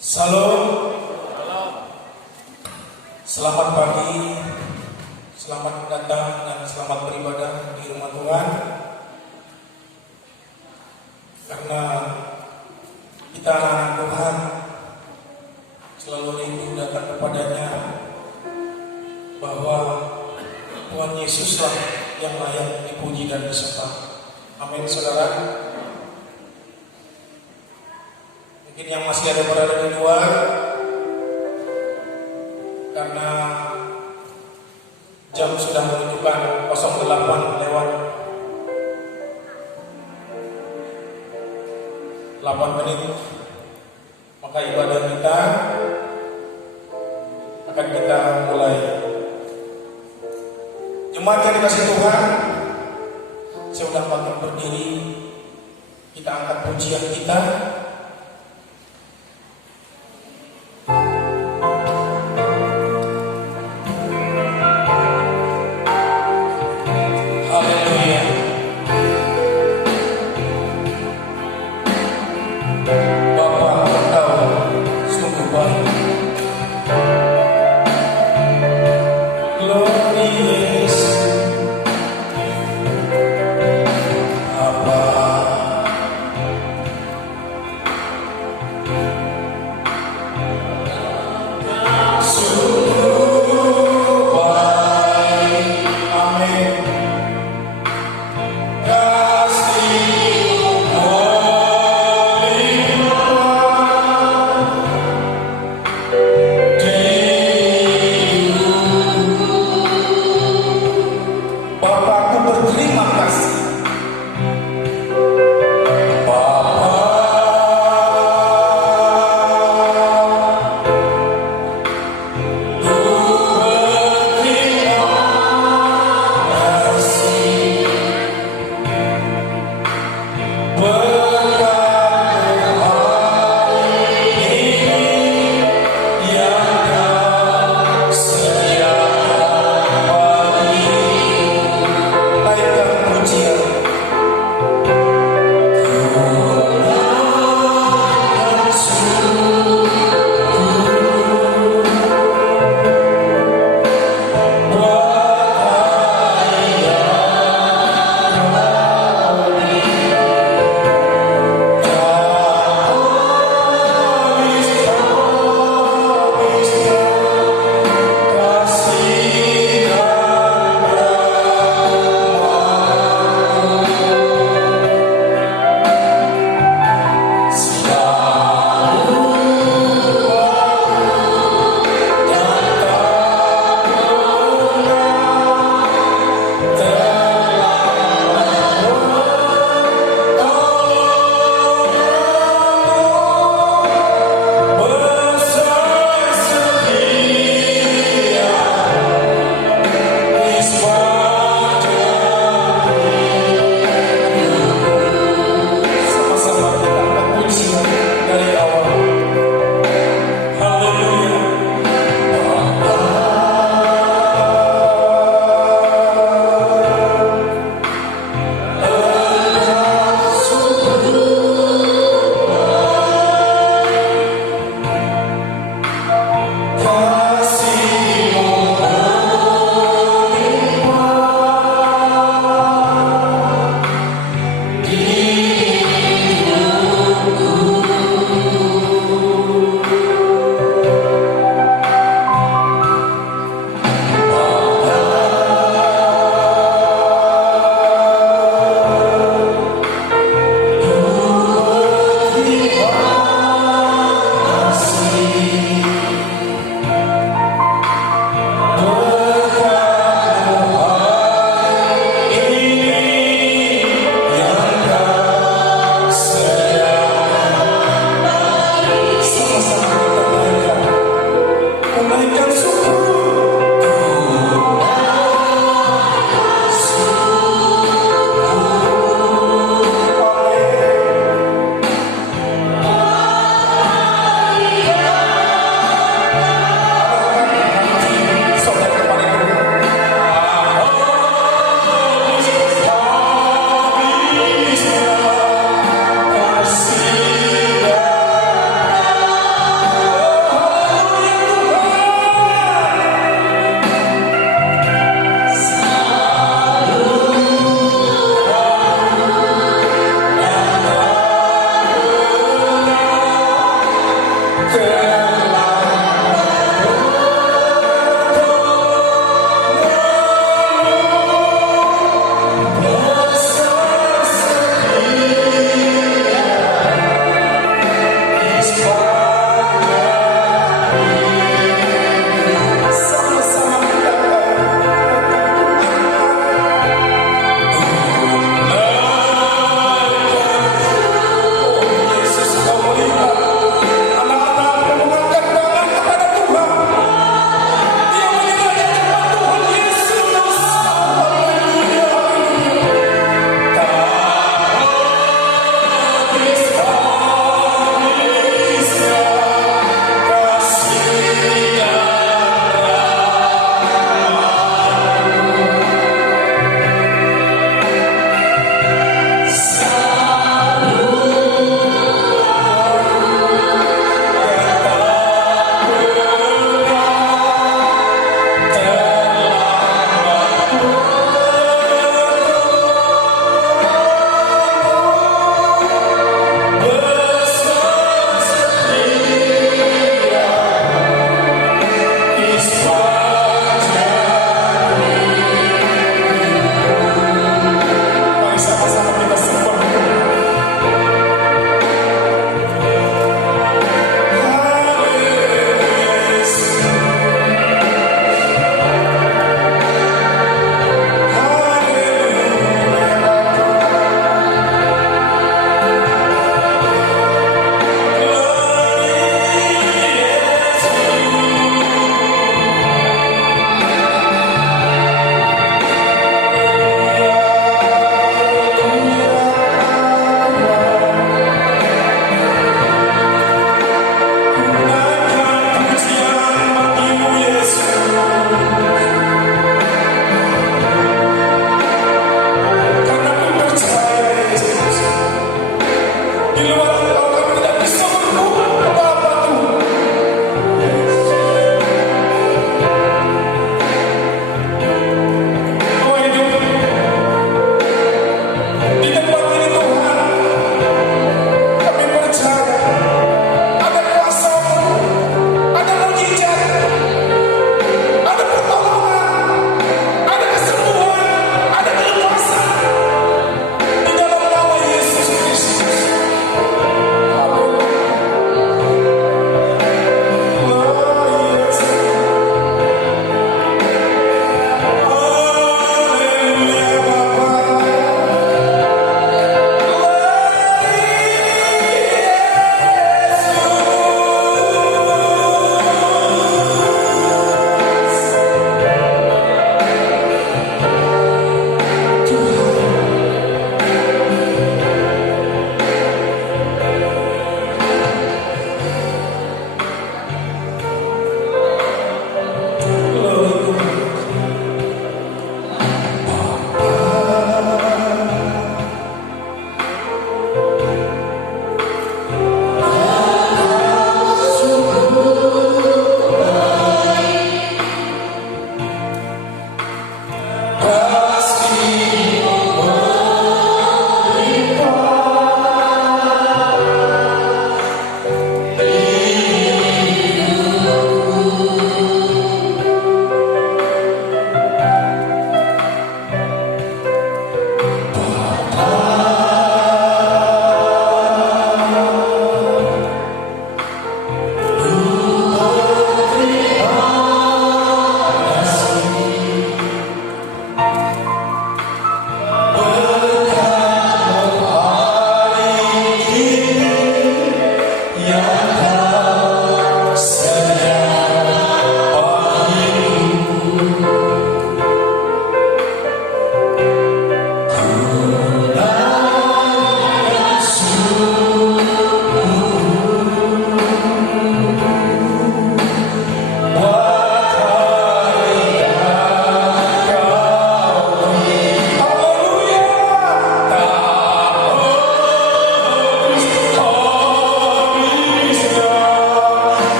Salam, selamat pagi, selamat datang dan selamat beribadah di rumah Tuhan. Karena kita anak Tuhan selalu rindu datang kepadanya, bahwa Tuhan Yesuslah yang layak dipuji dan disembah. Amin, saudara. Mungkin yang masih ada berada di luar, karena jam sudah menunjukkan 08 lewat 8 menit, maka ibadah kita akan kita mulai. Jemaat yang dikasih Tuhan, saya sudah makin berdiri, kita angkat pujian kita.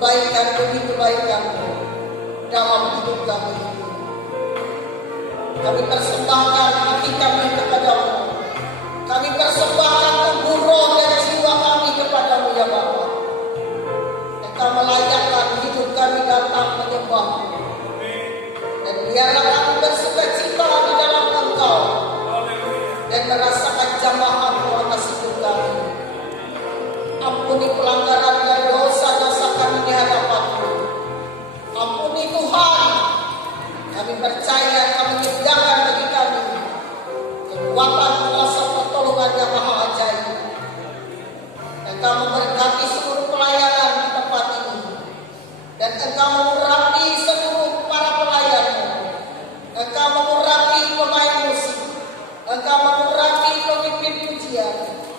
kebaikan demi kebaikan-Mu dalam hidup kami. Kami persembahkan hati kami kepada-Mu. Kami persembahkan tubuh, roh, dan jiwa kami kepada-Mu ya Bapa. Engkau melayakkan hidup kami datang menyembah-Mu. Dan biarlah kami bersukacita di dalam Engkau dan merasakan jamaah-Mu atas hidup kami. Ampuni pelanggaran dan dosa-dosa kami di hadapan-Mu. Ampuni Tuhan. Kami percaya kami nyediakan bagi kami kekuatan kuasa pertolongan yang maha ajaib. Engkau memberkati seluruh pelayanan di tempat ini. Dan Engkau mengurapi seluruh para pelayan-Mu. Engkau mengurapi pemain musik. Engkau mengurapi pemimpin pujian.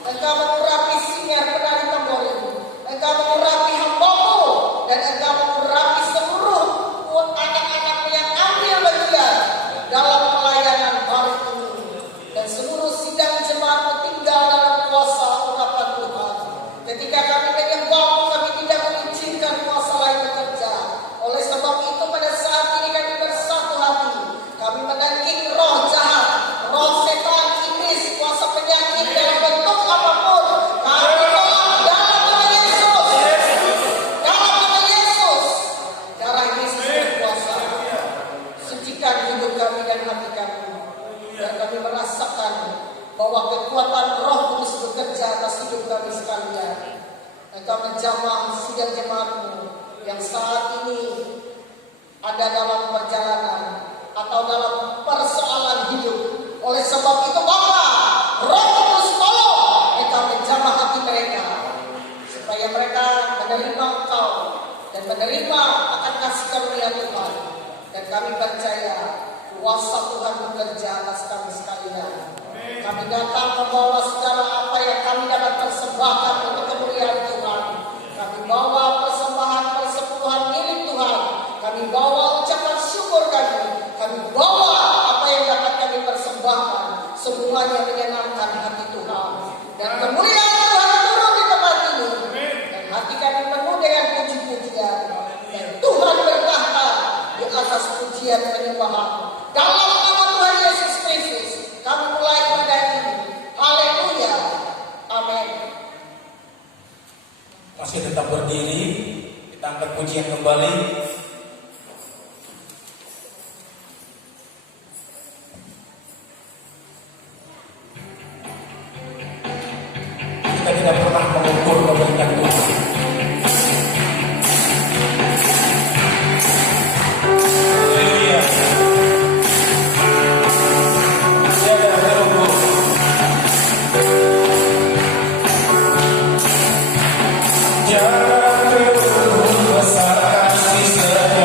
Engkau mengurapi singer penari tamborin. Engkau mengurapi hamba-Mu. Dan Engkau mengurapi seluruh anak-anak-Mu yang ambil bagian dalam pelayanan hari ini. Dan seluruh sidang jemaat-Mu tinggal dalam kuasa urapan Tuhan. Ketika kami menyembah-Mu, kami tidak mengizinkan kuasa lain bekerja. Oleh sebab itu pada saat ini kami bersatu hati. Kami menangkis roh jahat, roh setan, iblis, kuasa penyakit dalam bentuk apapun. Kami tolak dalam nama Yesus. Dalam nama Yesus. Darah Yesus berkuasa. Sucikan hidup kami dan hati kami. Dan kami merasakan bahwa kekuatan Roh Kudus bekerja atas hidup kami sekalian. Engkau menjamah sidang jemaat-Mu yang saat ini ada dalam perjalanan atau dalam persoalan hidup. Oleh sebab itu Bapa, Roh Kudus tolong Engkau menjamah hati mereka supaya mereka menerima Engkau dan menerima akan kasih karunia Tuhan. Dan kami percaya kuasa Kami datang membawa segala apa yang kami dapat persembahkan untuk kemuliaan Tuhan. Kami bawa persembahan persepuluhan milik Tuhan. Kami bawa ucapan syukur kami. Kami bawa apa yang dapat kami persembahkan. Semuanya menyenangkan hati Tuhan. Dan kemuliaan Tuhan turun di tempat ini. Dan hati kami penuh dengan puji-pujian. Dan Tuhan bertahta di atas pujian penyembahan. Dalam nama Tuhan Yesus Kristus, kami mulai pada ini. Haleluya. Amin. Masih tetap berdiri, kita angkat pujian kembali. Kita tidak pernah mengukur kebaikan Tuhan. Haleluya. Tiada terukur. Jangan terukur besar kasih setiamu.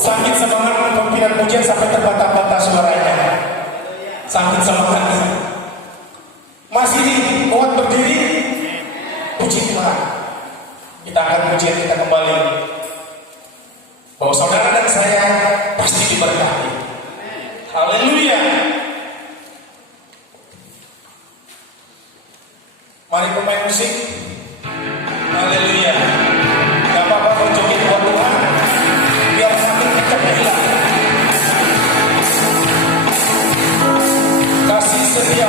Saking semangat pimpinan pujian sampai terbata-bata suaranya. Saking semangatnya. Masih kuat berdiri. Puji Tuhan. Kita akan pujian kita kembali. Bahwa saudara dan saya musik. Haleluya. Gak apa-apa kau joget buat Tuhan. Biar sakit kecapnya hilang. Kasih setia.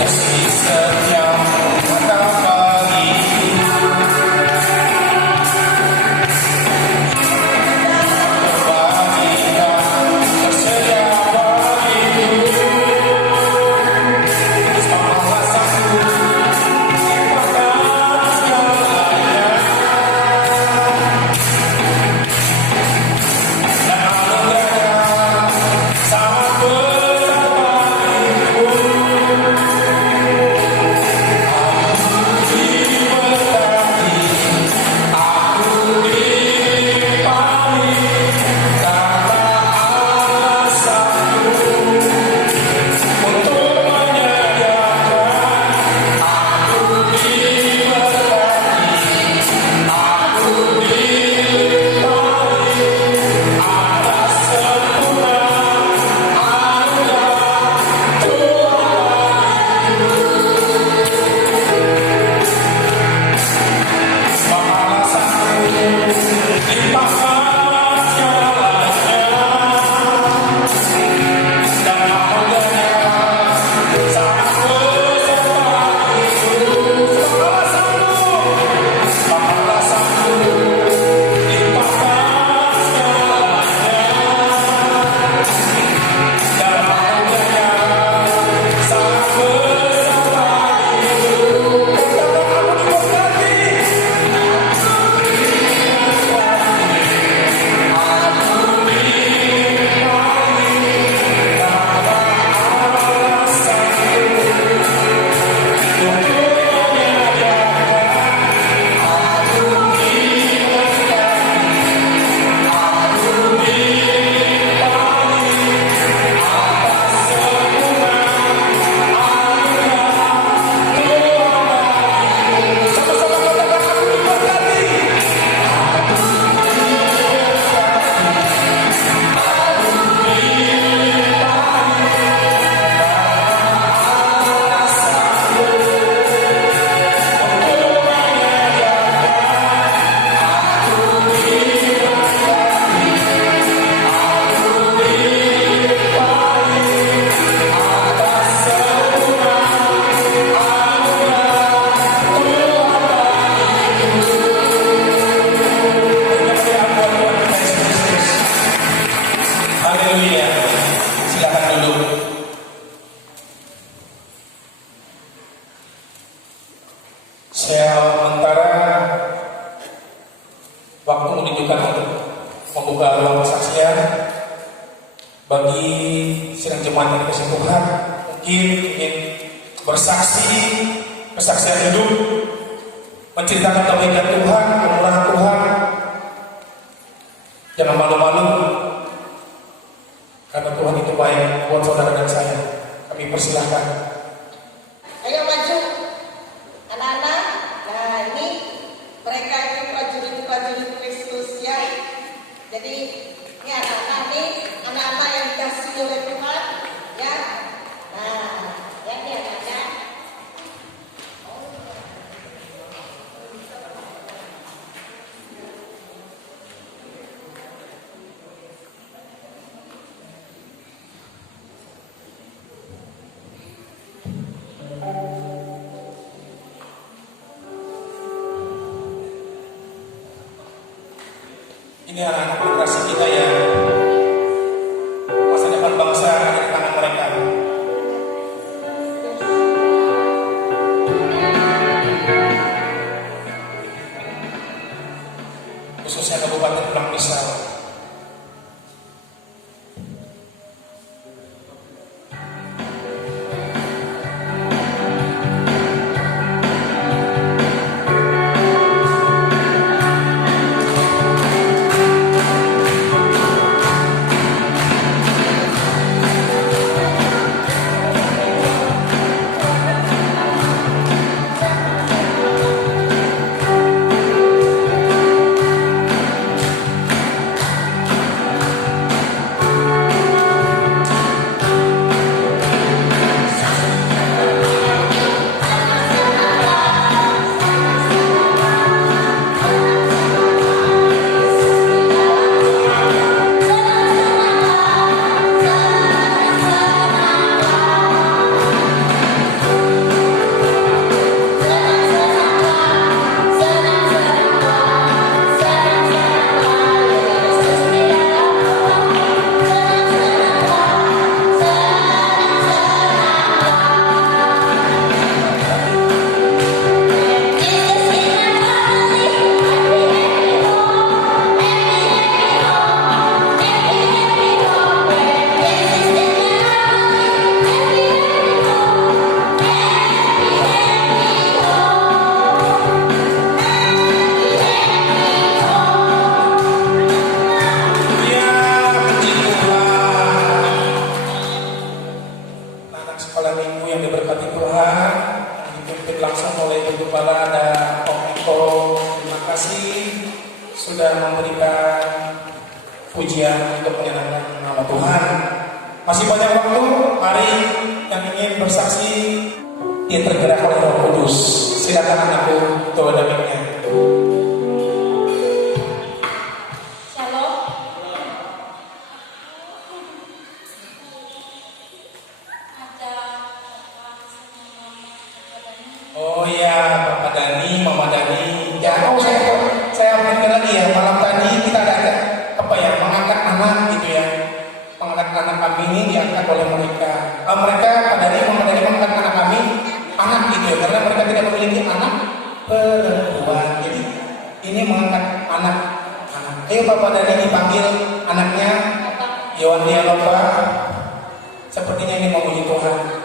Kasih setia mata pagi. Berbagikan tersedia bagiku. Semalah satu makan segalanya. Dan anugerah sangat besar bagiku. Haleluya. Silakan dulu. Saya sementara waktu menunjukkan untuk membuka ruang kesaksian bagi sidang jemaat yang dikasih Tuhan, mungkin ingin bersaksi kesaksian hidup, menceritakan kebaikan Tuhan, kemurahan Tuhan. Jangan malu-malu, karena Tuhan itu baik buat saudara dan saya. Kami persilahkan. Ayo maju, anak-anak. Nah ini mereka itu prajurit-prajurit Kristus ya. Jadi ini anak-anak nih, anak-anak yang dikasih oleh Tuhan ya. Nah, ya ini anak-anak. Ini anak-anak generasi kita yang masa depan bangsa ada di tangan mereka. Khususnya Kabupaten Pulang Pisau. anak sekolah minggu yang diberkati Tuhan, yang dipimpin langsung oleh Ibu Gembala dan Om Eko. Terima kasih sudah memberikan pujian untuk menyenangkan nama Tuhan. Masih banyak waktu, mari yang ingin bersaksi, dia tergerak oleh Roh Kudus. Silakan anakku, doa damainya. Oh iya, Bapak Dani, Mama Dani. Ya, saya ambil lagi ya. Malam tadi kita ada mengangkat anak gitu ya. Mengangkat anak kami ini diangkat oleh mereka. Mereka, Pak Dani, Mama Dani mengangkat anak kami, anak gitu ya. Karena mereka tidak memiliki anak perempuan. Jadi ini mengangkat anak. Ayo Bapak Dani dipanggil anaknya, Yohandia Bapak. Sepertinya ini memuji Tuhan.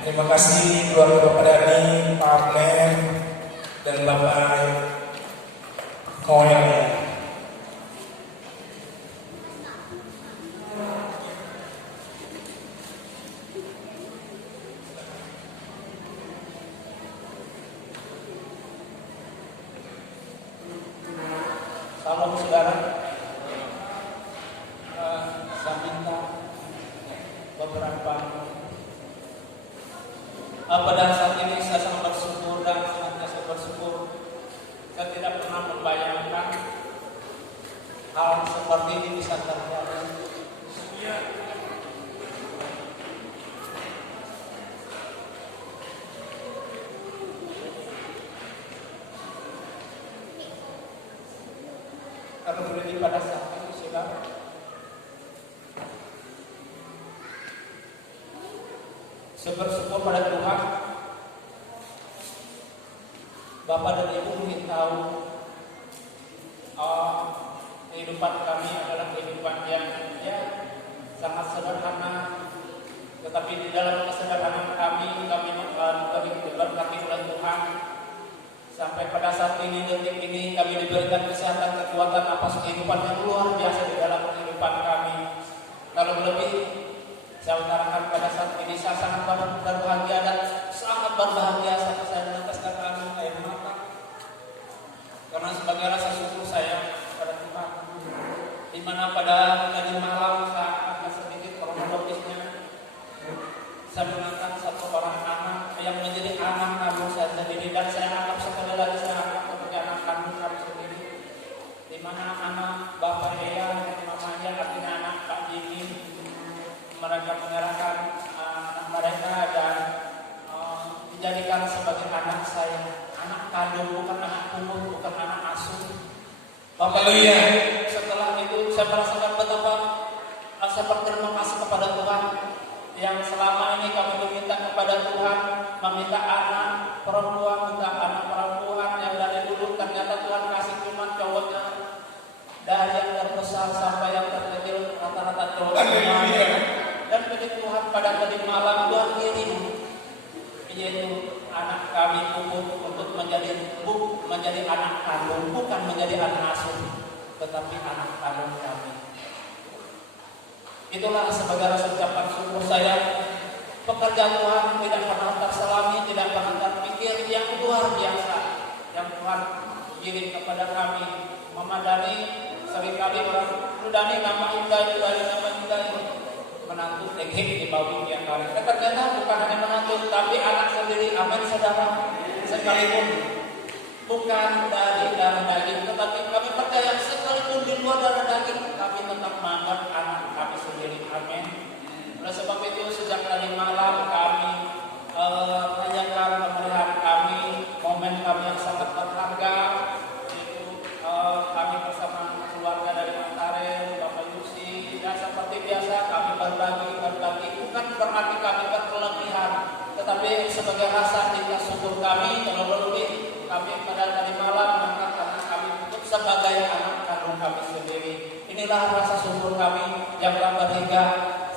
Terima kasih keluarga Bapak Dani, Pak Arlen, dan Bapak Koel. Salam saudara. Saya minta beberapa. Pada saat ini saya sangat bersyukur dan senantiasa bersyukur. Saya tidak pernah membayangkan hal seperti ini bisa terjadi. Kalau berdiri pada saat itu saudara, bersyukur pada Tuhan, Bapak dan Ibu ingin tahu kehidupan kami adalah kehidupan yang sangat sederhana, tetapi di dalam kesederhanaan kami diberkati oleh Tuhan. Sampai pada saat ini, detik ini, kami diberikan kesehatan, kekuatan, napas kehidupan yang luar biasa di dalam kehidupan kami. Kalau lebih, saya utarakan pada saat ini, saya sangat berbahagia dan sangat berbahagia sampai saya meneteskan air mata. Karena sebagai rasa syukur saya pada Tuhan, di mana pada tadi malam saat agak sedikit kronologisnya, saya mengangkat satu orang anak yang menjadi anak kandung saya sendiri, dan saya anggap sekali lagi saya anggap sebagai anak kandung kami sendiri, di mana anak Bapak Ea, mamanya artinya anak Pak Jimmy, mereka menyerahkan anak mereka dan dijadikan sebagai anak saya, anak kandung, bukan anak pungut, bukan anak asuh. Bapak setelah itu saya merasakan betapa saya berterima kasih kepada Tuhan yang selama ini kami meminta kepada Tuhan, meminta anak perempuan, yang dari dulu ternyata Tuhan kasih cuma cowoknya, dari yang terbesar sampai yang terkecil rata-rata cowok. Dan puji Tuhan pada tadi malam Tuhan kirim, yaitu anak kami untuk menjadi anak kandung, bukan menjadi anak asuh, tetapi anak kandung kami. Itulah sebagai rasa ucapan syukur saya. Pekerjaan Tuhan tidak pernah terselami, tidak pernah terpikir, yang luar biasa yang Tuhan kirim kepada kami. Mama Dani seringkali orang Dani nama indah itu dari nama indah itu menantu teknik di bawah yang kali. Ternyata bukan hanya menantu, tapi anak sendiri. Amin saudara. Sekalipun bukan dari darah daging, tetapi kami percaya sekalipun di luar darah daging, kami tetap menganggap anak kami sendiri. Amin. Oleh sebab itu sejak tadi malam kami merayakan pemeliharaan kami, momen kami yang sangat berharga, yaitu kami bersama keluarga dari Mantare, Bapak Yusi, dan seperti biasa kami berbagi, bukan berarti kami berkelebihan, tetapi sebagai rasa cinta syukur kami, terlebih kami pada tadi malam mengangkat anak kami untuk sebagai anak kandung kami sendiri. Inilah rasa syukur kami yang tak berhingga,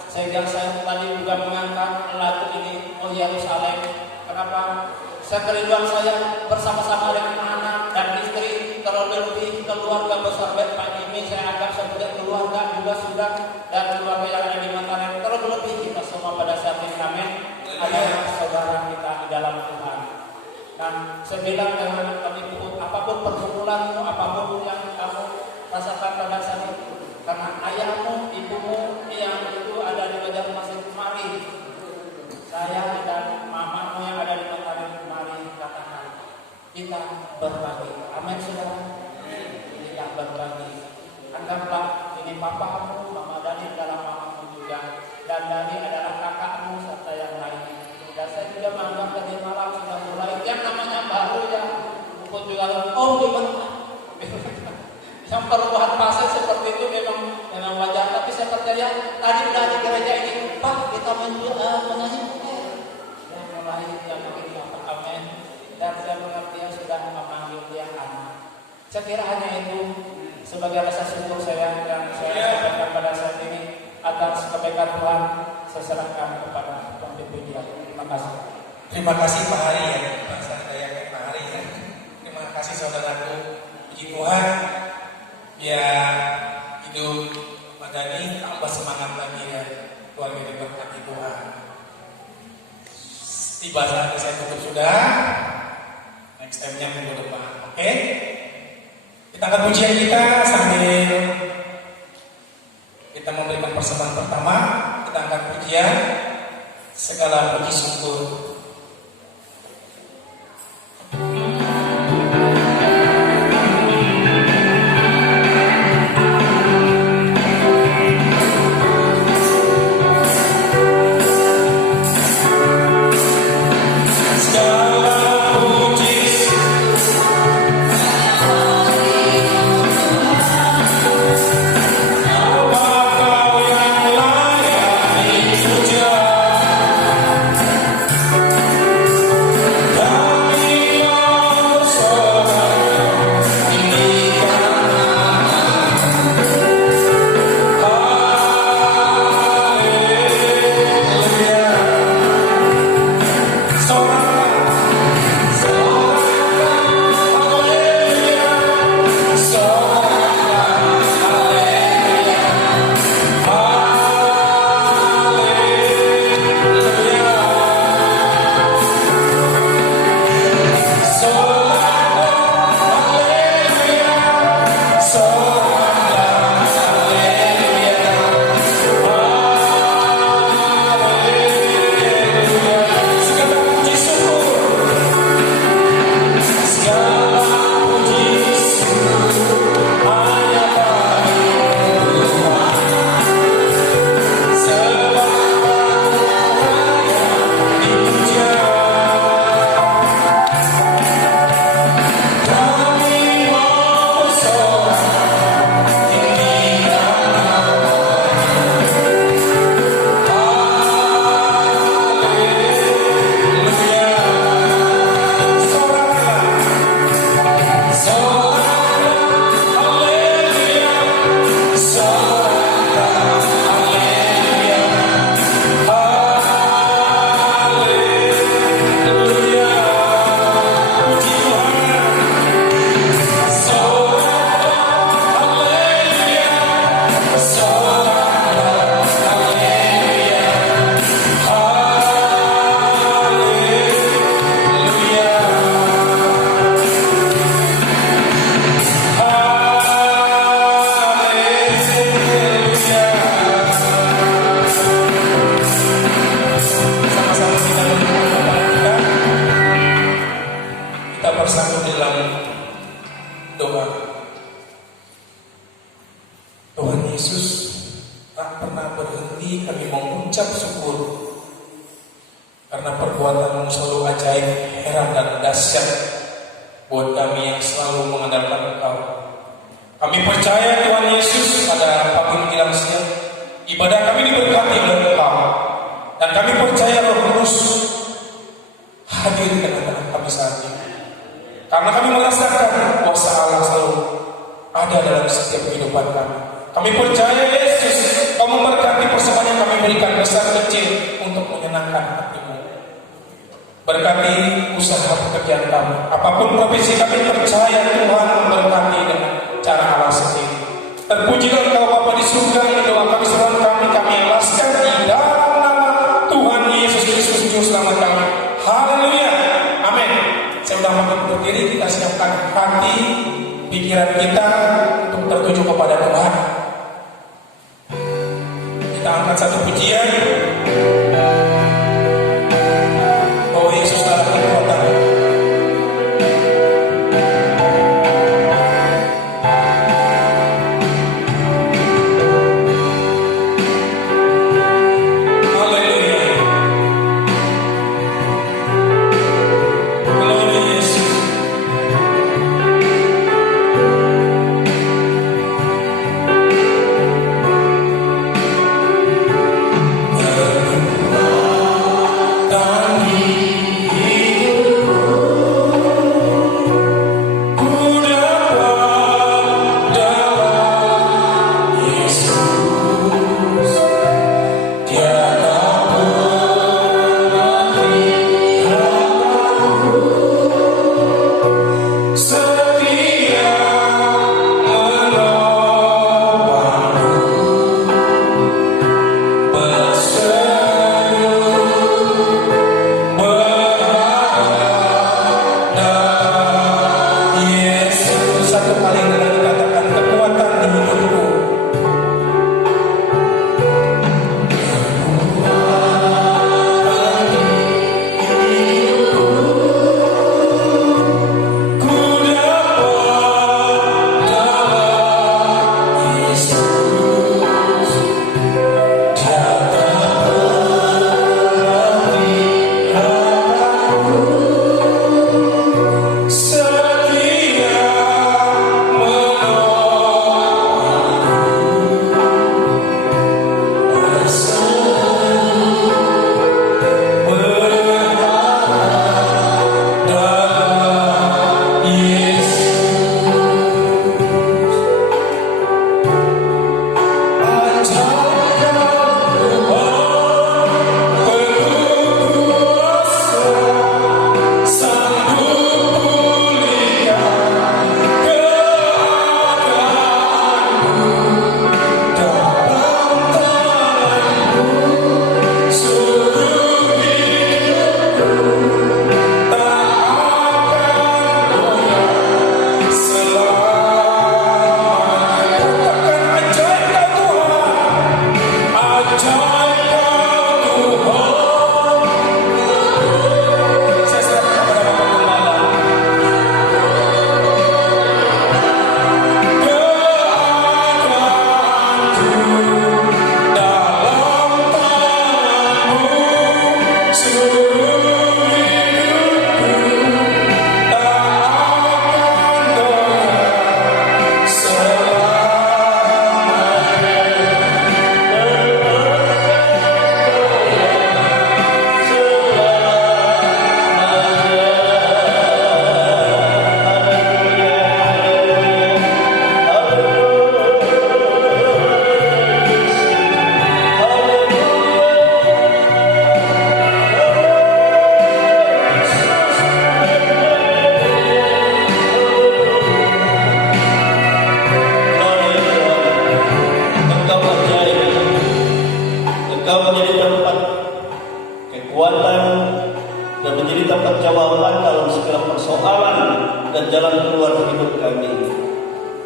sehingga saya tadi juga mengangkat lagu ini, Oh Yerusalem. Kenapa? Kerinduan saya bersama-sama dengan anak dan istri, terlebih keluarga besar Pak Jimmy, saya anggap sebagai keluarga juga sudah, dan keluarga yang ada di Mataram, terlebih kita semua pada saat ini, amin, adalah saudara kita di dalam Tuhan. Dan saya bilang dengan kami pun, apapun pergumulanmu, apapun yang kamu rasakan pada saat itu, karena ayahmu, ibumu yang itu ada di Banjarmasin kemari, saya dan mamamu yang ada di Mataram kemari, katakan kita berbagi. Amin saudara. Kita berbagi. Anggaplah ini papamu, Mama Dani dalam mamamu juga, dan Dani adalah kakakmu serta yang lainnya. Dan saya juga menganggap tadi malam sudah mulai yang namanya baru ya, pun juga gimana? Yang perubahan fase seperti itu memang wajar, tapi saya percaya tadi udah di gereja ini, Pak kita menyanyi, dan mulai yang begini apa, amin. Dan saya mengerti yang sudah memanggil dia anak. Saya kira hanya itu sebagai rasa syukur saya yang saya sampaikan pada saat ini atas kebaikan Tuhan. Saya serahkan kepada Tuhan dipujian. Terima kasih. Terima kasih Pak Hari ya, bahasa saya Pak Hari ya. Terima kasih saudaraku. Puji Tuhan. Ya hidup Pak Dani tambah semangat lagi ya. Tuhan diberkati Tuhan. Tiba saatnya saya tutup sudah. Next time-nya minggu depan. Oke? Kita angkat pujian kita sambil kita memberikan persembahan pertama. Kita angkat pujian segala puji syukur. doa. Tuhan Yesus, tak pernah berhenti kami mengucap syukur karena perbuatan-Mu selalu ajaib, heran dan dahsyat buat kami yang selalu mengandalkan Engkau. Kami percaya Tuhan Yesus pada panggilan siang ibadah kami diberkati oleh Engkau, dan kami percaya Roh Kudus hadir di tengah-tengah kami saat ini, karena kami merasakan kuasa Allah selalu ada dalam setiap kehidupan kami. Kami percaya Yesus, Kau memberkati persembahan yang kami berikan besar kecil untuk menyenangkan hati-Mu. Berkati usaha pekerjaan kami, apapun profesi kami percaya Tuhan memberkati dengan cara Allah sendiri. Terpujilah Engkau Bapa di surga, ini doa kami seruan kami alaskan di dalam nama Tuhan Yesus Kristus Juru Selamat kami. Haleluya, amin. Saya sudah makin berdiri, kita siapkan hati, pikiran kita untuk tertuju kepada Tuhan. Kita angkat satu pujian. Oh Yesus dalam kekuatan.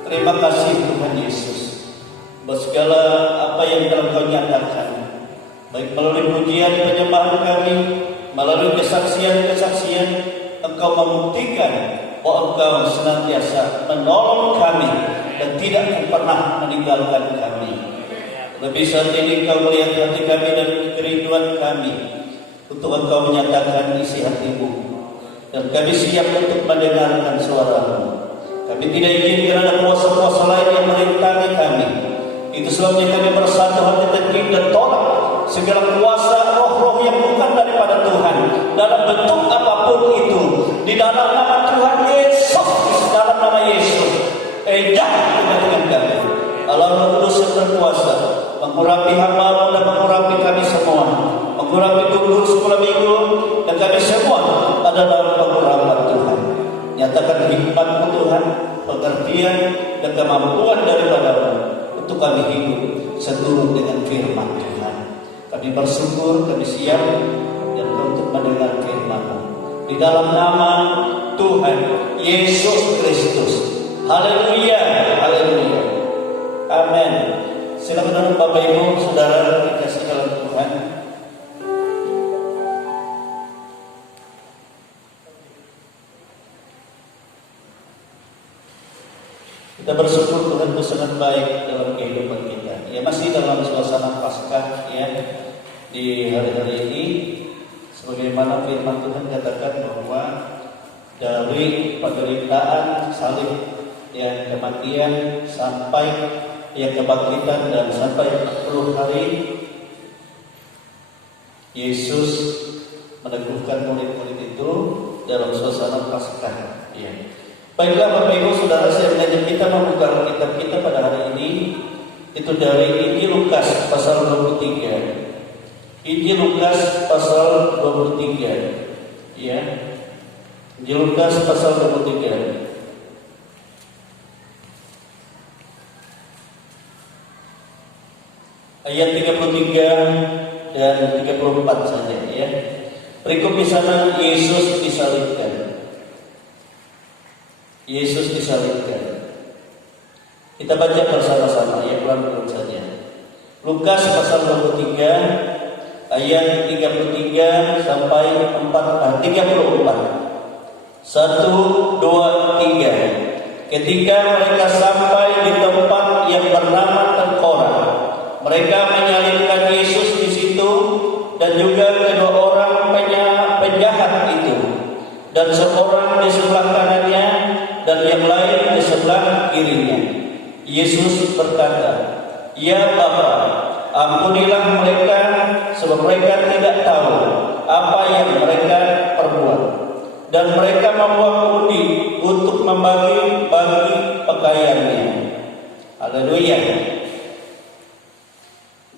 Terima kasih Tuhan Yesus. Segala apa yang telah Kau nyatakan, baik melalui pujian penyembahan kami, melalui kesaksian-kesaksian, Engkau membuktikan bahwa Engkau senantiasa menolong kami dan tidak pernah meninggalkan kami. Lebih saat ini Engkau melihat hati kami dan kerinduan kami untuk Engkau menyatakan isi hati-Mu, dan kami siap untuk mendengarkan suara-Mu. Kami tidak izinkan ada kuasa-kuasa lain yang merintangi kami. Itu sebabnya kami bersatu hati dan tolak segala kuasa roh-roh yang bukan daripada Tuhan dalam bentuk apapun itu, di dalam nama Tuhan Yesus, di dalam nama Yesus. Jangan dengan kami. Allah Roh Kudus yang berkuasa mengurapi hamba dan mengurapi kami semua, mengurapi guru sekolah minggu dan kami semua ada dalam pengurapan Tuhan. Nyatakan hikmat-Mu Tuhan, pengertian dan kemampuan daripada-Mu untuk kami hidup seturut dengan firman Tuhan. Kami bersyukur, kami siap dan untuk mendengar firman-Mu di dalam nama Tuhan Yesus Kristus. Haleluya, haleluya, amin. Silakan Bapak Ibu, saudara dikasih dalam Tuhan. Kita bersyukur Tuhan itu sangat baik dalam kehidupan kita. Ya, masih dalam suasana Paskah ya di hari-hari ini, sebagaimana firman Tuhan katakan bahwa dari penderitaan salib ya, kematian sampai ya kebangkitan dan sampai 40 hari Yesus meneguhkan murid-murid itu dalam suasana Paskah ya. Baiklah Bapak Ibu Saudara, saya mengajak kita membuka kitab kita pada hari ini itu dari Injil Lukas pasal 23. Injil Lukas pasal 23 ya. Injil Lukas pasal 23. Ayat 33 dan 34 saja ya. Berikut di sana Yesus disalibkan. Yesus disalibkan. Kita baca bersama-sama ya, pelan-pelan saja. Lukas pasal 23 ayat 33 sampai 34. 1, 2, 3. Ketika mereka sampai di tempat yang bernama Tengkorak, mereka menyalibkan Yesus di situ dan juga kedua orang penjahat itu, dan seorang di sebelah kanannya dan yang lain di sebelah kirinya. Yesus berkata, "Ya Bapa, ampunilah mereka, sebab mereka tidak tahu apa yang mereka perbuat." Dan mereka membawa undi untuk membagi-bagi pakaiannya. Haleluya.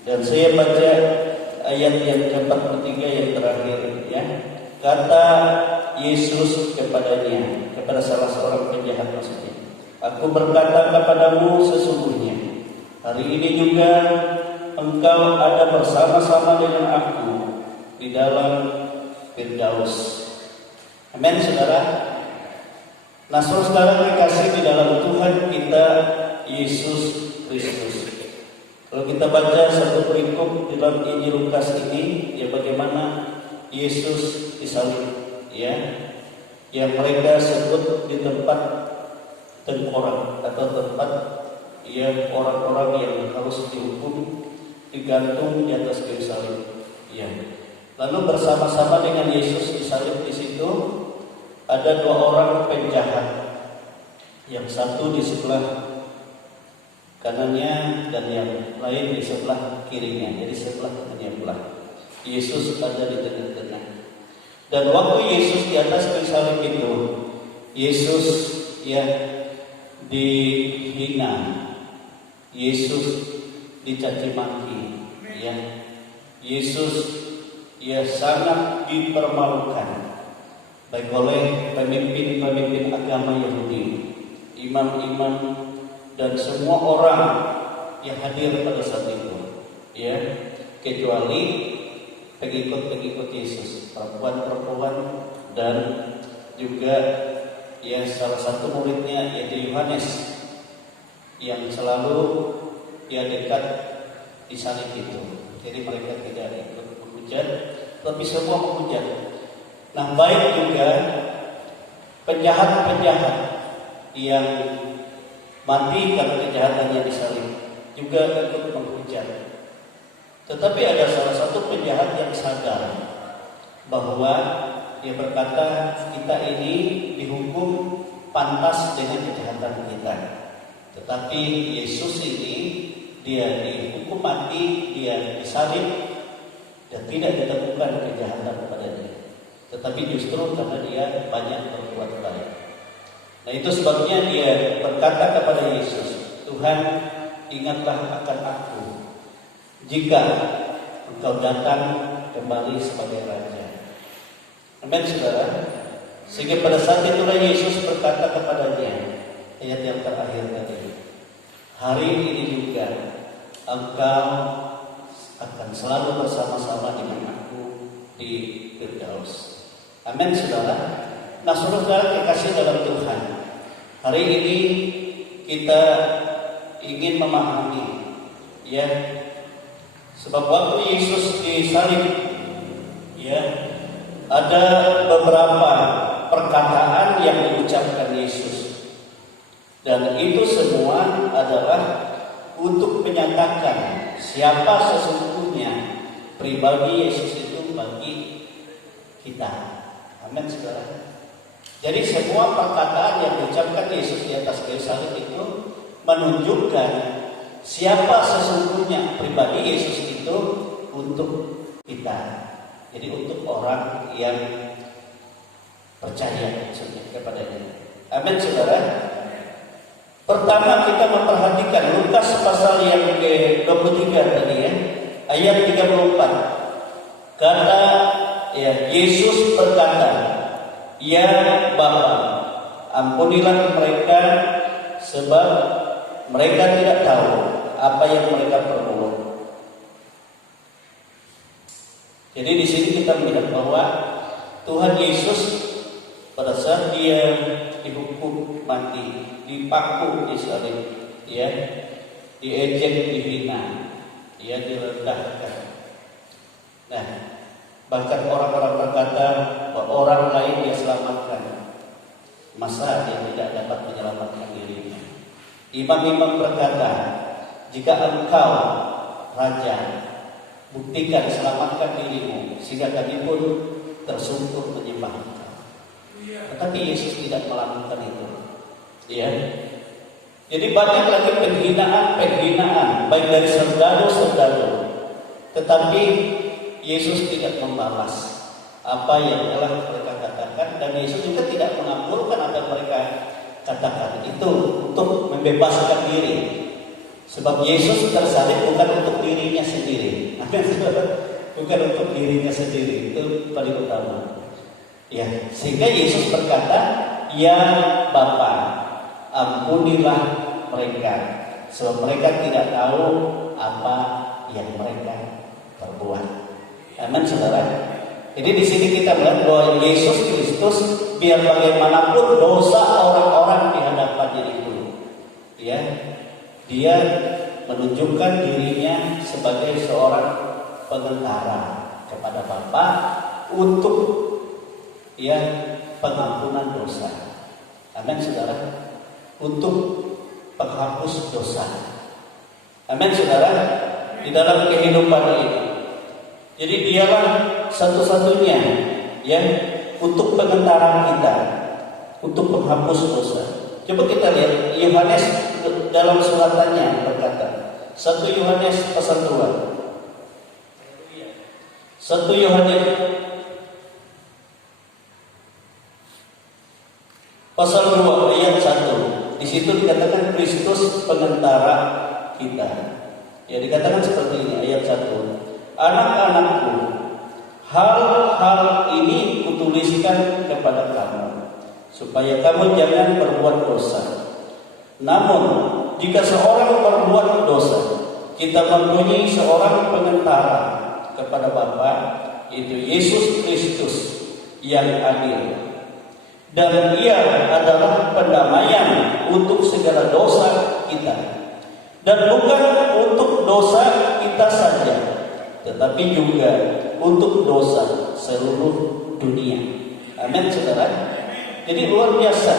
Dan saya baca ayat yang ke-43 yang terakhir ya. Kata Yesus kepadanya, kepada salah seorang penjahat maksudnya, "Aku berkata kepadamu sesungguhnya, hari ini juga engkau ada bersama-sama dengan aku di dalam Firdaus." Amin, saudara. Nah, saudara dikasih di dalam Tuhan kita Yesus Kristus. Kalau kita baca satu perikop di dalam Injil Lukas ini, ya bagaimana Yesus disalib, ya, yang mereka sebut di tempat Tengkorak atau tempat ya orang-orang yang harus dihukum digantung di atas kayu salib, ya. Lalu bersama-sama dengan Yesus disalib di situ ada dua orang penjahat, yang satu di sebelah kanannya dan yang lain di sebelah kirinya, jadi sebelah menyebelah. Yesus ada di tengah-tengah. Dan waktu Yesus di atas kayu salib itu, Yesus ya dihina, Yesus dicaci maki, ya. Yesus ia sangat dipermalukan baik oleh pemimpin-pemimpin agama Yahudi, imam-imam dan semua orang yang hadir pada saat itu, ya, kecuali pengikut-pengikut Yesus, perempuan-perempuan dan juga ya salah satu muridnya yaitu Yohanes yang selalu dia dekat di salib itu. Jadi mereka tidak ikut menghujat, tapi semua menghujat. Nah, baik juga penjahat-penjahat yang mati karena kejahatannya disalib juga ikut menghujat. Tetapi ada salah satu penjahat yang sadar bahwa dia berkata, kita ini dihukum pantas dengan kejahatan kita. Tetapi Yesus ini, dia dihukum mati, dia disalib, dan tidak ditemukan kejahatan pada dia. Tetapi justru karena dia banyak berbuat baik. Nah itu sebabnya dia berkata kepada Yesus, Tuhan, ingatlah akan aku jika Engkau datang kembali sebagai Raja. Amin, saudara. Sehingga pada saat itulah Yesus berkata kepadanya, ayat yang terakhir tadi, hari ini juga engkau akan selalu bersama-sama dengan aku di Firdaus. Amin, saudara. Nah, saudara kekasih dalam Tuhan, hari ini kita ingin memahami, ya, sebab waktu Yesus disalib, ya, ada beberapa perkataan yang diucapkan Yesus, dan itu semua adalah untuk menyatakan siapa sesungguhnya pribadi Yesus itu bagi kita. Amin, saudara. Jadi semua perkataan yang diucapkan Yesus di atas kayu salib itu menunjukkan siapa sesungguhnya pribadi Yesus itu untuk kita. Jadi untuk orang yang percaya kepadanya. Amin, saudara. Pertama kita memperhatikan Lukas pasal yang ke-23 tadi, ya, ayat 34. Kata, ya, Yesus berkata, ya Bapa, ampunilah mereka sebab mereka tidak tahu apa yang mereka perbuat. Jadi di sini kita melihat bahwa Tuhan Yesus pada saat dia dihukum mati, dipaku di salib, ya, diejek, dihina, ya, direndahkan. Nah, bahkan orang-orang berkata bahwa orang lain dia selamatkan, masa dia tidak dapat menyelamatkan dirinya. Imam-imam berkata, jika engkau Raja, buktikan, selamatkan dirimu, sehingga kami pun tersungkur menyembah engkau. Tetapi Yesus tidak melakukan itu, ya. Jadi banyak lagi penghinaan baik dari saudara-saudara, tetapi Yesus tidak membalas apa yang telah mereka katakan, dan Yesus juga tidak mengabulkan apa yang mereka katakan itu untuk membebaskan diri. Sebab Yesus tersalib bukan untuk dirinya sendiri, bukan untuk dirinya sendiri, itu paling utama. Ya, sehingga Yesus berkata, ya Bapa, ampunilah mereka, sebab mereka tidak tahu apa yang mereka perbuat. Amin, saudara. Jadi di sini kita melihat bahwa Yesus Kristus, biar bagaimanapun dosa orang-orang di hadapannya itu, ya, dia menunjukkan dirinya sebagai seorang pengantara kepada Bapa untuk, ya, pengampunan dosa. Amin, saudara. Untuk penghapus dosa. Amin, saudara. Di dalam kehidupan ini, jadi dialah satu-satunya, ya, untuk pengantara kita, untuk penghapus dosa. Coba kita lihat Yohanes dalam suratannya berkata, 1 Yohanes pasal 2. 1 Yohanes pasal 2 ayat 1. Di situ dikatakan Kristus pengantara kita. Ya, dikatakan seperti ini, ayat 1. Anak-anakku, hal-hal ini kutuliskan kepada kamu, supaya kamu jangan berbuat dosa. Namun, jika seorang berbuat dosa, kita mempunyai seorang pengantara kepada Bapa, yaitu Yesus Kristus yang adil. Dan ia adalah pendamaian untuk segala dosa kita. Dan bukan untuk dosa kita saja, tetapi juga untuk dosa seluruh dunia. Amin, saudara. Jadi luar biasa.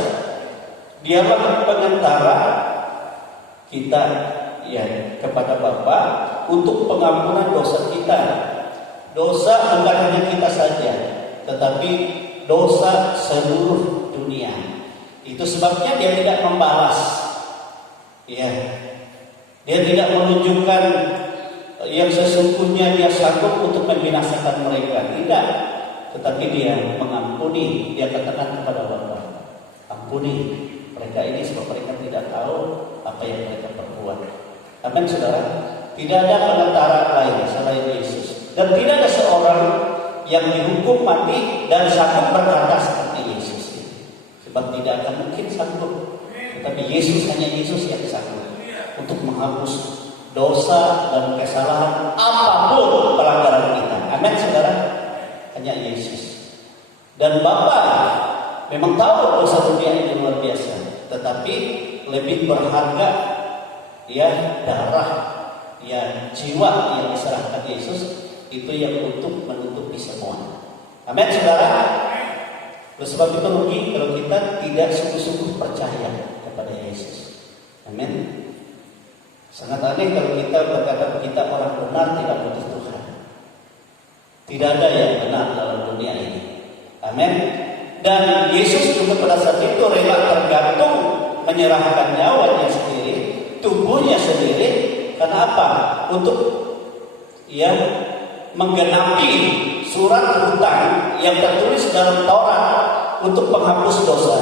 Dialah pengantara kita ya kepada Bapa untuk pengampunan dosa kita. Dosa bukan hanya kita saja, tetapi dosa seluruh dunia. Itu sebabnya dia tidak membalas. Ya. Dia tidak menunjukkan yang sesungguhnya dia sanggup untuk membinasakan mereka. Tidak. Tetapi dia mengampuni. Dia katakan kepada Bapa, ampuni mereka ini sebab mereka tidak tahu apa yang mereka perbuat. Amin, saudara. Tidak ada pengantara lain selain Yesus. Dan tidak ada seorang yang dihukum mati dan sanggup berkata seperti Yesus. Sebab tidak akan mungkin sanggup. Tetapi Yesus, hanya Yesus yang sanggup untuk menghapus dosa dan kesalahan apapun pelanggaran kita. Amin, saudara. Hanya Yesus. Dan Bapa memang tahu dosa dunia ini luar biasa, tetapi lebih berharga ya darah, ya jiwa yang diserahkan Yesus itu yang untuk menutupi semua. Amin, saudara. Oleh sebab itu rugi kalau kita tidak sungguh-sungguh percaya kepada Yesus. Amin. Sangat aneh kalau kita berkata kita orang benar tidak butuh Tuhan. Tidak ada yang benar dalam dunia ini. Amin. Dan Yesus juga pada saat itu rela tergantung menyerahkan nyawanya sendiri, tubuhnya sendiri. Karena apa? Untuk ya menggenapi surat hutang yang tertulis dalam Taurat untuk penghapus dosa.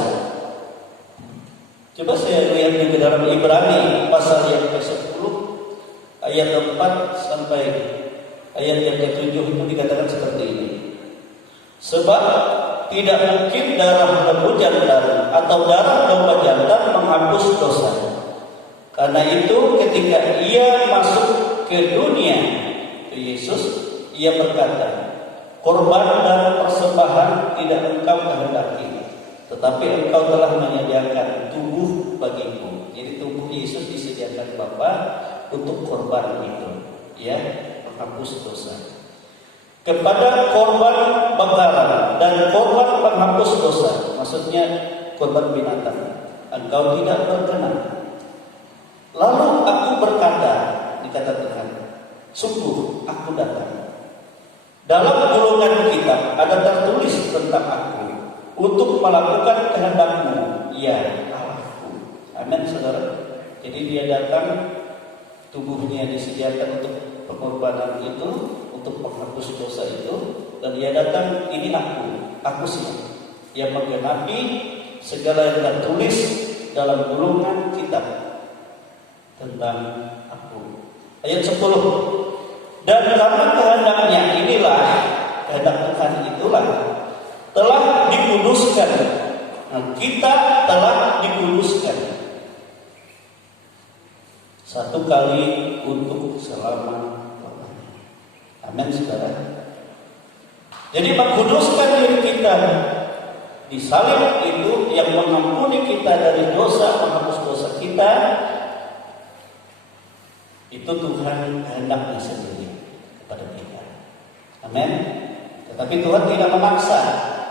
Coba saya lihat di dalam Ibrani pasal yang ke-10 ayat 4 sampai ayat yang ke-7 itu dikatakan seperti ini. Sebab tidak mungkin darah lembu jantan atau darah domba jantan menghapus dosa. Karena itu ketika ia masuk ke dunia, Yesus, ia berkata, korban dan persembahan tidak engkau kehendaki, tetapi engkau telah menyediakan tubuh bagiku. Jadi tubuh Yesus disediakan Bapa untuk korban itu, ya, menghapus dosa. Kepada korban bakaran dan korban penghapus dosa, maksudnya korban binatang, engkau tidak berkenan. Lalu aku berkata, dikata Tuhan, sungguh aku datang. Dalam gulungan kitab ada tertulis tentang aku untuk melakukan kehendak-Mu, ya Allahku. Amin, saudara. Jadi dia datang, tubuhnya disediakan untuk pengorbanan itu, untuk menghapus dosa itu, dan dia datang, ini aku siap yang menggenapi segala yang tertulis dalam gulungan kitab tentang aku. Ayat 10. Dan karena kehendaknya inilah, kehendak Tuhan itulah, telah dikuduskan. Nah, kita telah dikuduskan satu kali untuk selama-lamanya. Amin, saudara. Jadi mengkuduskan diri kita di salib itu yang mengampuni kita dari dosa, menghapus dosa kita. Itu Tuhan kehendaknya sendiri kepada kita. Amin. Tetapi Tuhan tidak memaksa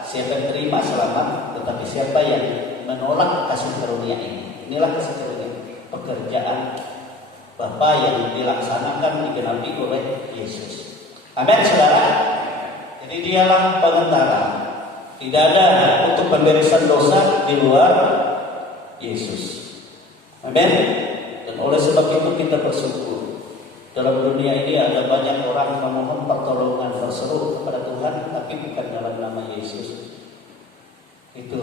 siapa yang terima selamat, tetapi siapa yang menolak kasih karunia ini. Inilah kasih karunia, pekerjaan Bapa yang dilaksanakan digenapi oleh Yesus. Amin, saudara. Jadi dialah pengantara. Tidak ada untuk pemberesan dosa di luar Yesus. Amin. Dan oleh sebab itu kita bersyukur. Dalam dunia ini ada banyak orang memohon pertolongan, berseru kepada Tuhan, tapi bukan dalam nama Yesus. Itu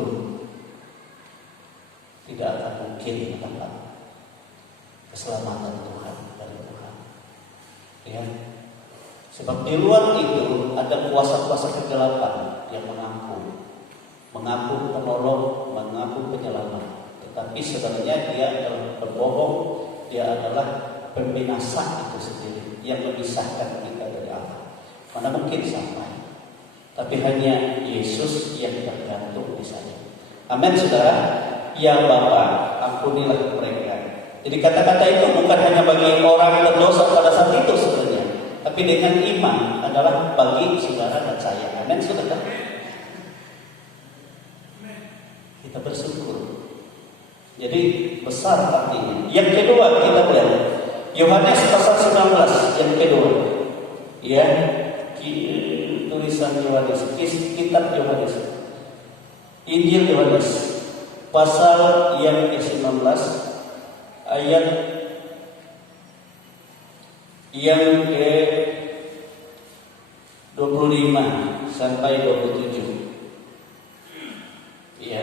tidak akan mungkin mendapat keselamatan Tuhan dari Tuhan. Ya. Sebab di luar itu ada kuasa-kuasa kegelapan yang mengaku penolong, mengaku penyelamat. Tetapi sebenarnya dia adalah pembohong, dia adalah pembinasa itu sendiri yang memisahkan kita dari Allah. Mana mungkin sampai. Tapi hanya Yesus yang tergantung di sana. Amin, saudara. Ya Bapa, ampunilah mereka. Jadi kata-kata itu bukan hanya bagi orang berdosa pada saat itu sebenarnya, tapi dengan iman adalah bagi saudara dan saya. Amin, saudara. Jadi besar artinya. Yang kedua kita lihat Yohanes pasal 19 yang kedua. Ya, tulisan Yohanes, kitab Yohanes, Injil Yohanes pasal yang ke-19 ayat yang ke-25 sampai 27. Ya.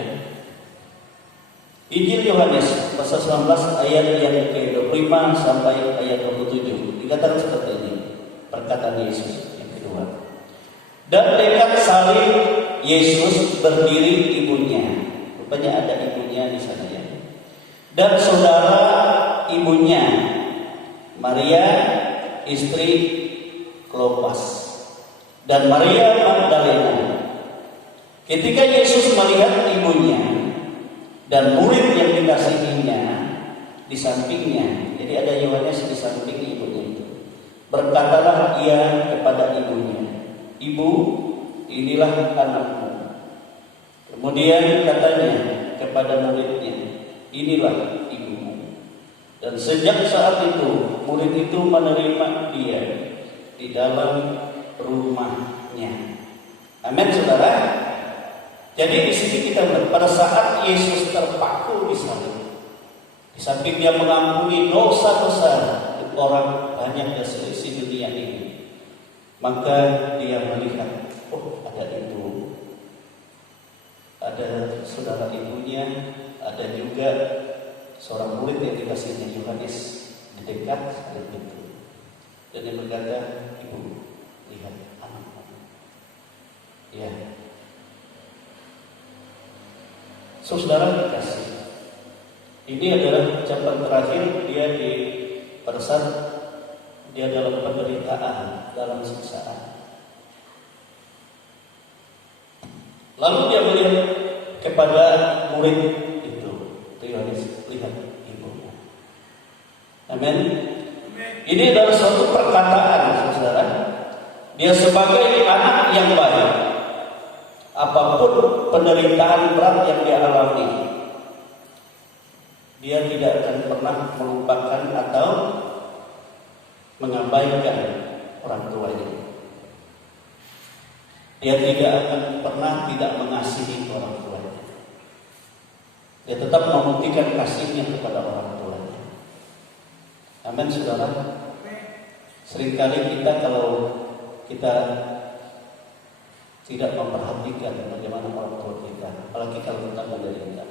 Injil Yohanes pasal 19 ayat yang ke-25 sampai ayat 27. Dikatakan seperti ini, perkataan Yesus yang kedua. Dan dekat salib Yesus berdiri ibunya. Rupanya ada ibunya di sana ya. Dan saudara ibunya Maria istri Klopas dan Maria Magdalena. Ketika Yesus melihat ibunya dan murid yang dikasihinya di sampingnya, jadi ada Yohanes di samping ibunya itu, berkatalah ia kepada ibunya, "Ibu, inilah anakmu." Kemudian katanya kepada muridnya, "Inilah ibumu." Dan sejak saat itu murid itu menerima dia di dalam rumahnya. Amin, saudara. Jadi di sini kita melihat pada saat Yesus terpaku di salib, di samping dia mengampuni dosa-dosa orang banyak dari seluruh dunia ini, maka dia melihat, oh ada ibu, ada saudara ibunya, ada juga seorang murid yang dikasihnya Yohanes di dekat salib itu, dan dia berkata, "Ibu, lihat anakmu." Ya, saudara dikasih. Ini adalah ucapan terakhir dia pada saat dia dalam penderitaan, dalam siksaan. Lalu dia melihat kepada murid itu, Yohanes, lihat ibumu. Amin. Ini adalah suatu perkataan, saudara. Dia sebagai anak yang baik, apapun penderitaan berat yang dia alami, dia tidak akan pernah melupakan atau mengabaikan orang tuanya. Dia tidak akan pernah tidak mengasihi orang tuanya. Dia tetap membuktikan kasihnya kepada orang tuanya. Amin, saudara. Seringkali kita kalau kita tidak memperhatikan bagaimana orang tua kita, apalagi kalau kita menderita.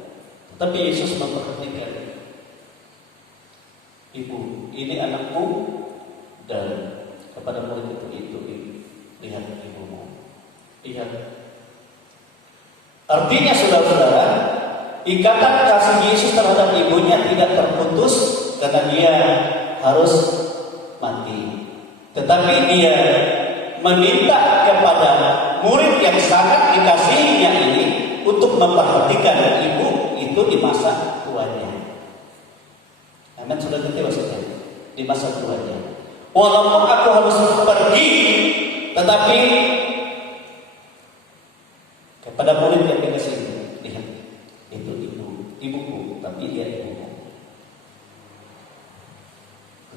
Tapi Yesus memperhatikan. "Ibu, ini anakmu," dan kepada murid itu, "Lihat ibumu." Lihat. Artinya saudara-saudara, ikatan kasih Yesus terhadap ibunya tidak terputus karena dia harus mati. Tetapi dia meminta kepada murid yang sangat dikasihinya ini untuk memperhatikan ibu itu di masa tuanya. Amin, sudah ngerti maksudnya? Di masa tuanya. Walaupun aku harus pergi, tetapi kepada murid yang dikasihi, lihat, itu ibuku, tapi dia ibuku.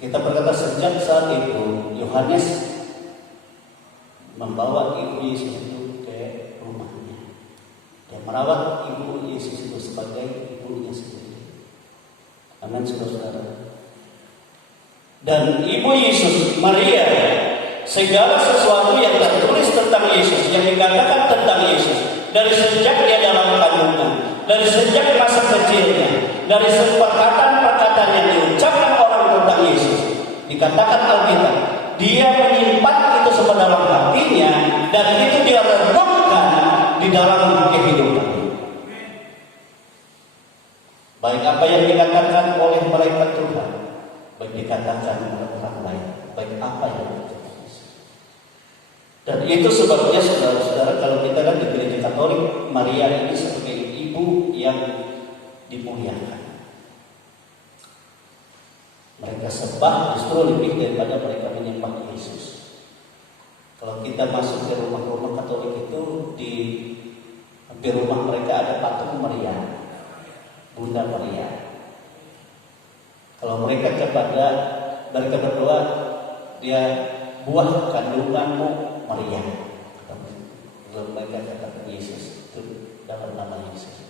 Kita berkata sejak saat itu Yohanes membawa ibu Yesus itu ke rumahnya. Dia merawat ibu Yesus itu sebagai ibunya sendiri. Amin, saudara-saudara. Dan ibu Yesus, Maria, segala sesuatu yang tertulis tentang Yesus, yang dikatakan tentang Yesus, dari sejak dia dalam kandungan, dari sejak masa kecilnya, dari perkataan-perkataan yang diucapkan orang tentang Yesus, dikatakan Alkitab, dia menyimpan itu semua dalam hatinya, dan itu dia renungkan di dalam kehidupan. Baik apa yang dikatakan oleh malaikat Tuhan, baik dikatakan oleh orang lain, baik apa yang dikatakan Yesus. Dan itu sebabnya saudara-saudara, kalau kita kan di gereja Katolik, Maria ini sebagai ibu yang dimuliakan. Mereka sembah justru lebih daripada mereka menyembah Yesus. Kalau kita masuk ke rumah-rumah Katolik itu, di hampir rumah mereka ada patung Maria. Bunda Maria. Kalau mereka mereka berdoa, dia buah kandunganmu Maria. Kalau mereka katakan Yesus itu dalam nama Yesus.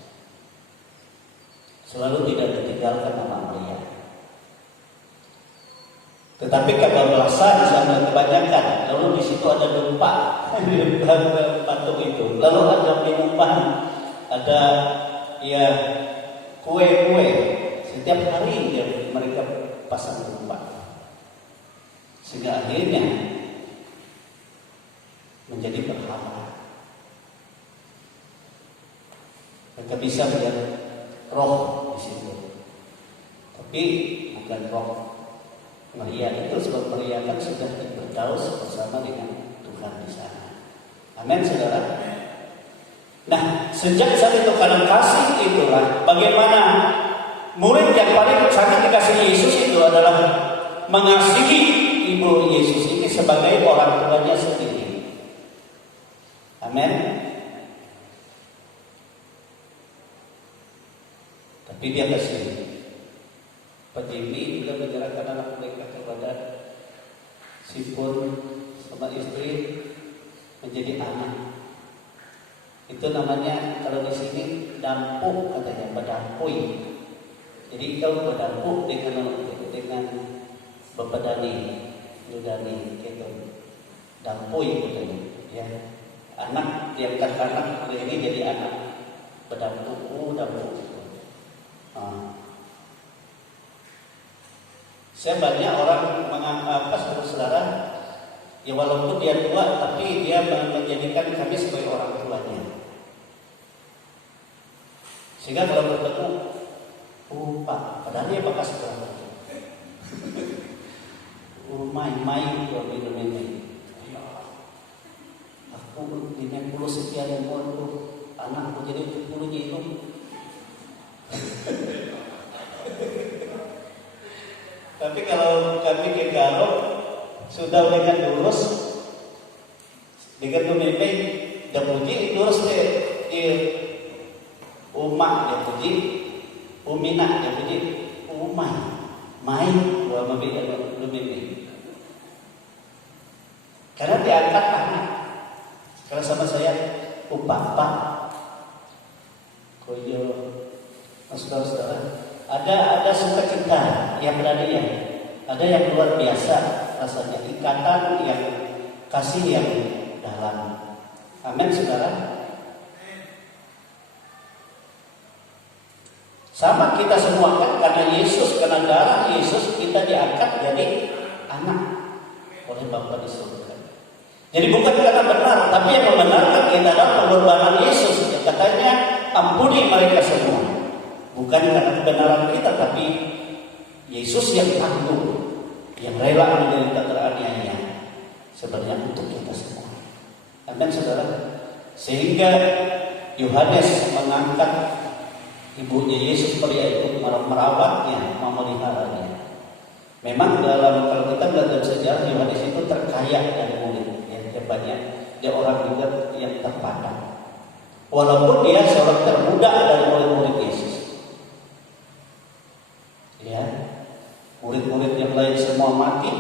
Selalu tidak ditinggalkan nama Maria. Tetapi kebablasan sama kebanyakan. Lalu di situ ada domba di patung itu. Lalu ada minuman, ada ya kue-kue. Setiap hari mereka pasang domba. Sehingga akhirnya menjadi berhala. Mereka bisa melihat roh di situ, tapi bukan roh Maria itu, sebab Maria kan sudah berdaus bersama dengan Tuhan di sana. Amin, saudara. Nah, sejak saat itu karena kasih itulah bagaimana murid yang paling sangat dikasihi Yesus itu adalah mengasihi ibu Yesus ini sebagai orang tuanya sendiri. Amin. Tapi dia kasih. Pak Jimmy juga menyerahkan anak mereka kepada si Pun sama istri menjadi anak. Itu namanya kalau di sini dampuk katanya, badampui. Jadi kalau badampuk dengan Bapak Dani, Dani gitu, dampui katanya. Ya, anak diangkat anak ini jadi anak dampuk. Saya banyak orang menganggap saudara, ya walaupun dia tua, tapi dia menjadikan kami sebagai orang tuanya. Sehingga kalau bertemu, Pak, padahal dia bekas berapa? Main-main kalau minum ini. Aku 50 sekian umur tuh, anakku jadi 70 hidup. Tapi kalau kami ke Garut sudah dengan lurus dengan pemimpin dan puji lurus di Umah dia puji, Umina dia puji, Umay main dua mobil pemimpin. Karena diangkat anak. Kalau sama saya, Papa, koyo, saudara. Ada sukacita yang berani, ada yang luar biasa rasanya, ikatan yang kasih yang dalam. Amin, saudara. Sama kita semua kan karena Yesus, karena darah Yesus kita diangkat jadi anak oleh Bapa di surga. Jadi bukan karena benar, tapi yang membenarkan kita adalah pengorbanan Yesus. Katanya ampuni mereka semua. Bukan karena kebenaran kita, tapi Yesus yang tangguh, yang rela menderita teraniaya sebenarnya untuk kita semua. Amin, saudara. Sehingga Yohanes mengangkat ibunya Yesus Maria itu merawatnya, memeliharanya. Memang kalau kita belajar sejarah, Yohanes itu terkaya dan murid. Dia banyak, dia orang juga yang terpandang. Walaupun dia seorang termuda dari murid-murid Yesus. Ya, murid-murid yang lain semua mati,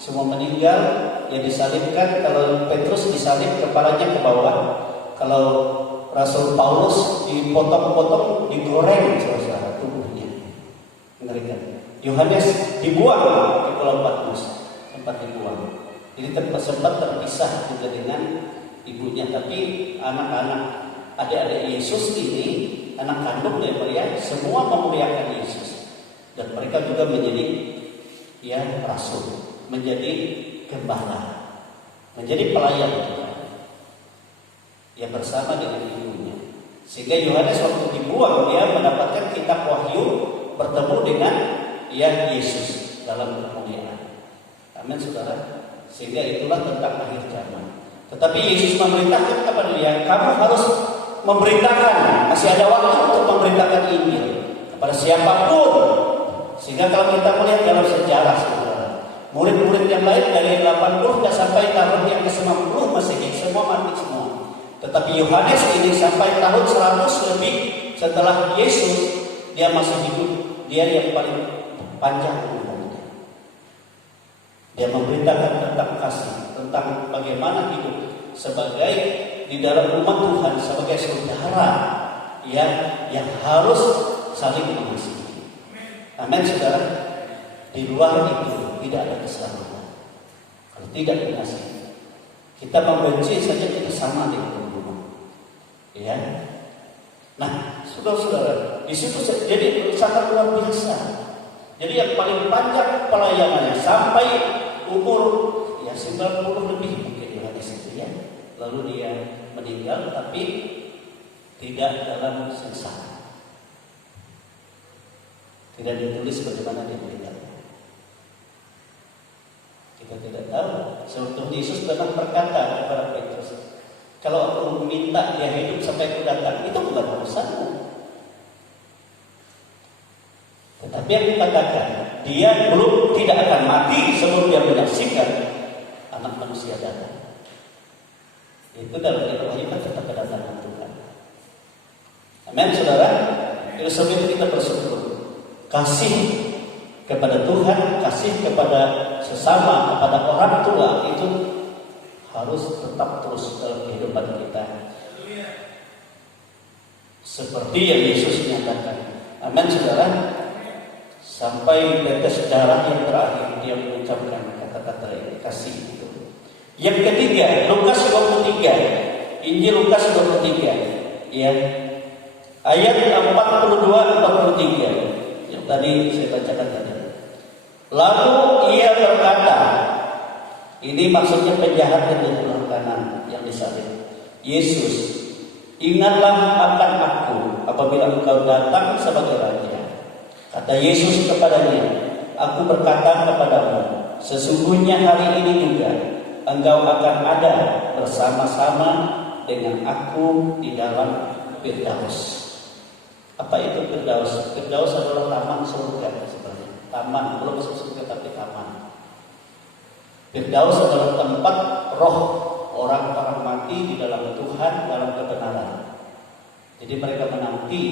semua meninggal, yang disalibkan. Kalau Petrus disalib kepalanya ke bawah, kalau Rasul Paulus dipotong-potong, digoreng saudara tubuhnya. Mengerikan. Yohanes dibuang ke Pulau Patmos, sempat dibuang. Jadi sempat terpisah juga dengan ibunya. Tapi anak-anak, adik-adik Yesus ini, anak kandung dari Maria, semua memuliakan Yesus. Dan mereka juga menjadi rasul, menjadi gembala, menjadi pelayan yang bersama dengan ibunya. Sehingga Yohanes waktu dibuang, dia mendapatkan kitab Wahyu, bertemu dengan Yesus dalam kemuliaan. Amin, saudara. Sehingga itulah tentang akhir zaman. Tetapi Yesus memerintahkan kepada dia, kamu harus memberitakan, masih ada waktu untuk memberitakan Injil kepada siapapun. Sehingga kalau kita melihat dalam sejarah, saudara, murid-murid yang lain dari 80 sampai tahun yang ke-90 Masehi, semua mati semua. Tetapi Yohanes ini sampai tahun 100 lebih setelah Yesus, dia masih hidup, dia yang paling panjang umurnya. Dia memberitakan tentang kasih, tentang bagaimana hidup sebagai di dalam umat Tuhan, sebagai saudara yang harus saling mengasihi. Amin, saudara. Di luar itu tidak ada keselamatan. Kalau tidak mengasihi, kita membenci saja kita sama dengan pembunuh. Ya. Nah, saudara-saudara, di situ jadi sangat luar biasa. Jadi yang paling panjang pelayanannya sampai umur ya 90 lebih mungkin di situ ya. Lalu dia meninggal tapi tidak dalam sengsara. Tidak ditulis bagaimana dia meninggal. Kita tidak tahu. Sebetulnya Yesus pernah berkata kepada Petrus, kalau aku minta dia hidup sampai aku datang, itu bukan urusanmu. Tetapi yang dikatakan, dia tidak akan mati sebelum dia menyaksikan anak manusia datang. Itu dalam Wahyu tentang kedatangan Tuhan. Amin, saudara. Itu sebab itu kita bersyukur. Kasih kepada Tuhan, kasih kepada sesama, kepada orang tua itu harus tetap terus dalam kehidupan kita. Seperti yang Yesus nyatakan. Amin, saudara. Sampai tetes darah yang terakhir dia mengucapkan kata-kata kasih itu. Yang ketiga, Lukas 23. Injil Lukas 23. Ya. Ayat 42-43. Yang tadi saya bacakan tadi. Lalu ia berkata, ini maksudnya penjahat yang di sebelah kanan yang disalib. Yesus, ingatlah akan aku apabila engkau datang sebagai raja. Kata Yesus kepadanya, aku berkata kepadamu, sesungguhnya hari ini juga engkau akan ada bersama-sama dengan aku di dalam Firdaus. Apa itu Firdaus? Firdaus adalah taman surga sebenarnya. Taman, belum masuk surga tapi taman. Firdaus adalah tempat roh orang-orang mati di dalam Tuhan, dalam kebenaran. Jadi mereka menanti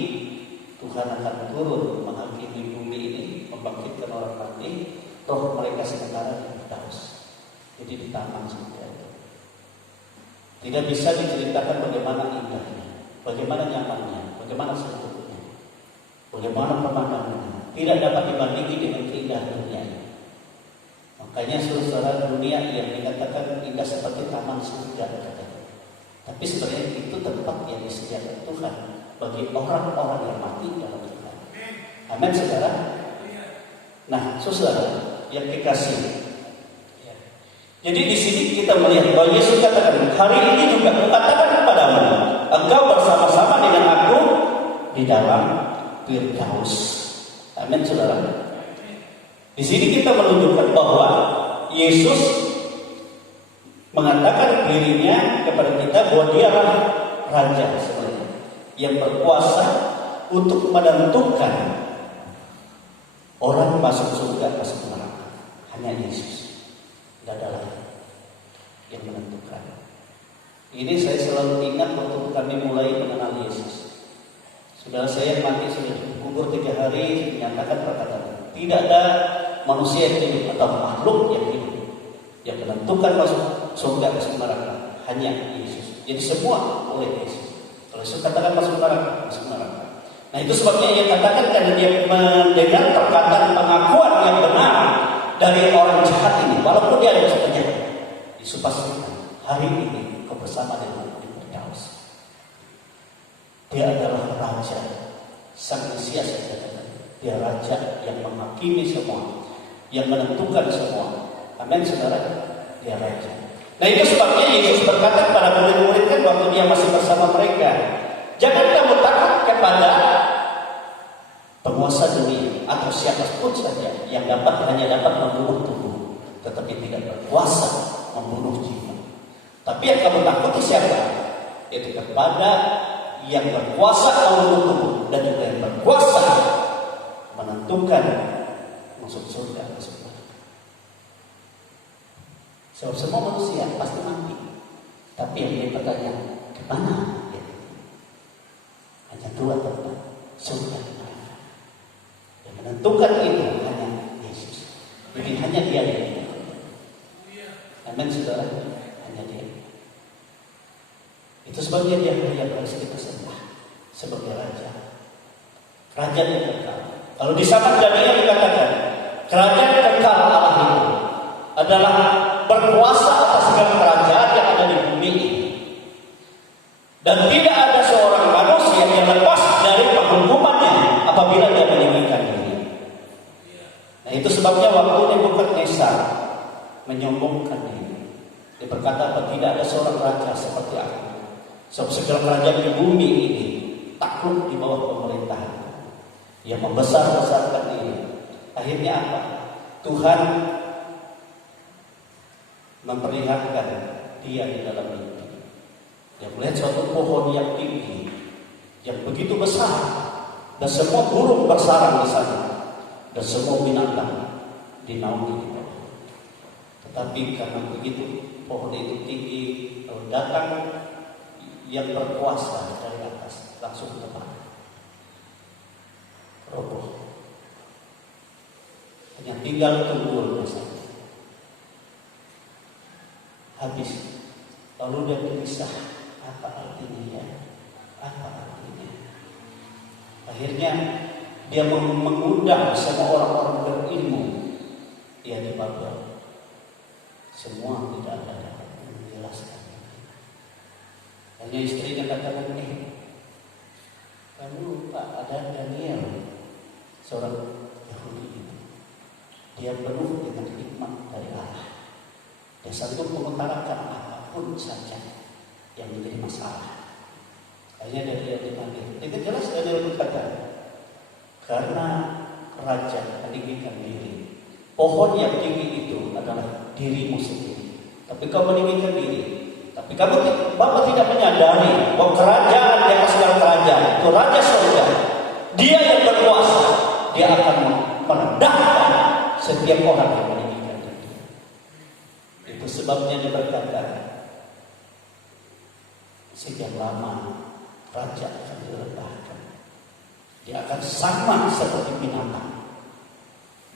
Tuhan akan turun menghakimi bumi ini, membangkitkan orang mati. Roh mereka sementara di Firdaus. Jadi di taman surga itu. Tidak bisa diceritakan bagaimana indahnya, bagaimana nyamannya, bagaimana sentuhnya, bagaimana pemandangannya. Tidak dapat dibandingi dengan keindahan dunia ini. Makanya saudara, dunia yang dikatakan indah seperti taman surga. Tapi sebenarnya itu tempat yang disediakan Tuhan bagi orang-orang yang mati dalam Tuhan. Amin, saudara. Nah, saudara yang kekasih. Jadi di sini kita melihat bahwa Yesus katakan, hari ini juga kukatakan kepadamu, engkau bersama-sama dengan aku di dalam Firdaus. Amin, saudara. Di sini kita menunjukkan bahwa Yesus mengatakan dirinya kepada kita bahwa dialah Raja sebenarnya yang berkuasa untuk menentukan orang masuk surga masuk neraka. Hanya Yesus, tidak ada lagi yang menentukan. Ini saya selalu ingat waktu kami mulai mengenal Yesus. Saudara saya mati sudah dikubur 3 hari, menyatakan perkataan, tidak ada manusia yang hidup atau makhluk yang hidup yang menentukan masuk surga masuk neraka, hanya Yesus. Jadi semua oleh Yesus. Kalau Yesus katakan masuk neraka, masuk neraka. Nah itu sebabnya ia katakan karena dia mendengar perkataan pengakuan yang benar dari orang jahat ini, walaupun dia ada penjahat. Yesus pastikan hari ini kau bersama dengan Firdaus. Dia adalah Raja, Sang Mesias. Dia Raja yang menghakimi semua, yang menentukan semua. Amin, saudara. Dia Raja. Nah itu sebabnya Yesus berkata kepada murid-murid kan waktu dia masih bersama mereka, jangan kamu takut kepada penguasa dunia atau siapapun saja yang hanya dapat membunuh tubuh, tetapi tidak berkuasa membunuh jiwa. Tapi yang kamu takuti siapa? Itu kepada yang berkuasa membunuh tubuh dan juga yang berkuasa menentukan masuk surga atau surga. Sebab semua manusia pasti mati. Tapi yang dia bertanya, kemana? Hanya 2 tempat, surga dan neraka. Tapi hanya dia yang tidak. Amin saudara, hanya dia. Itu sebabnya dia yang harus kita sembah sebagai raja. Raja yang kekal. Kalau di zaman Daniel dikatakan, kerajaan kekal Allah itu adalah berkuasa atas segala kerajaan yang ada di bumi ini. Dan tidak ada seorang manusia yang lepas dari penghukumannya apabila dia meninggikan diri. Nah itu sebabnya waktu Nebukadnezar menyombongkan diri, dia berkata, tidak ada seorang raja seperti aku. Sebab segala kerajaan di bumi ini takluk di bawah pemerintahan. Yang membesar-besarkan diri. Akhirnya apa? Tuhan memperlihatkan dia di dalam mimpi. Dia melihat suatu pohon yang tinggi, yang begitu besar, dan semua burung bersarang di sana, dan semua binatang dinaungi di bawah. Tetapi karena begitu pohon itu tinggi, kalau datang yang berkuasa dari atas langsung terbang, roboh. Hanya tinggal tunggulnya saja. Habis. Lalu dia berpisah. Apa artinya ya? Apa artinya? Akhirnya dia mengundang semua orang-orang berilmu. Dia di Babel. Semua tidak ada dapat menjelaskan. Hanya istrinya katakan, kamu lupa ada Daniel, seorang Yahudi itu. Dia penuh dengan hikmat dari Allah. Dia sanggup mengutarakan apapun saja yang menjadi masalah. Akhirnya dia dipanggil. Dengan jelas Daniel berkata, karena raja meninggikan diri, pohon yang tinggi itu adalah dirimu sendiri. Tapi kau meninggikan diri. Tapi Bapak tidak menyadari bahwa kerajaan di atas segala kerajaan itu Raja Surga. Dia yang berkuasa. Dia akan merendahkan setiap orang yang meninggikan diri. Itu sebabnya dia berkata, sejak lama raja akan direndahkan. Dia akan sama seperti binatang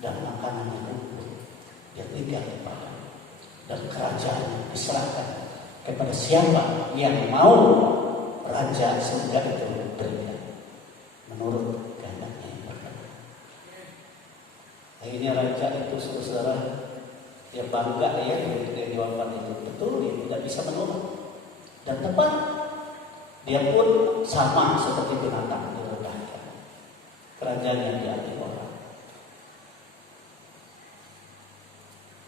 dan makanannya rumput. Dia tinggal di padang dan kerajaan diserahkan kepada siapa yang mau raja surga itu berikan menurut kehendaknya yang berkenan. Akhirnya raja itu saudara dia bangga ya dengan jawaban itu. Betul, dia tidak bisa menolak. Dan tepat, dia pun sama seperti binatang direndahkan. Kerajaan yang diambil orang.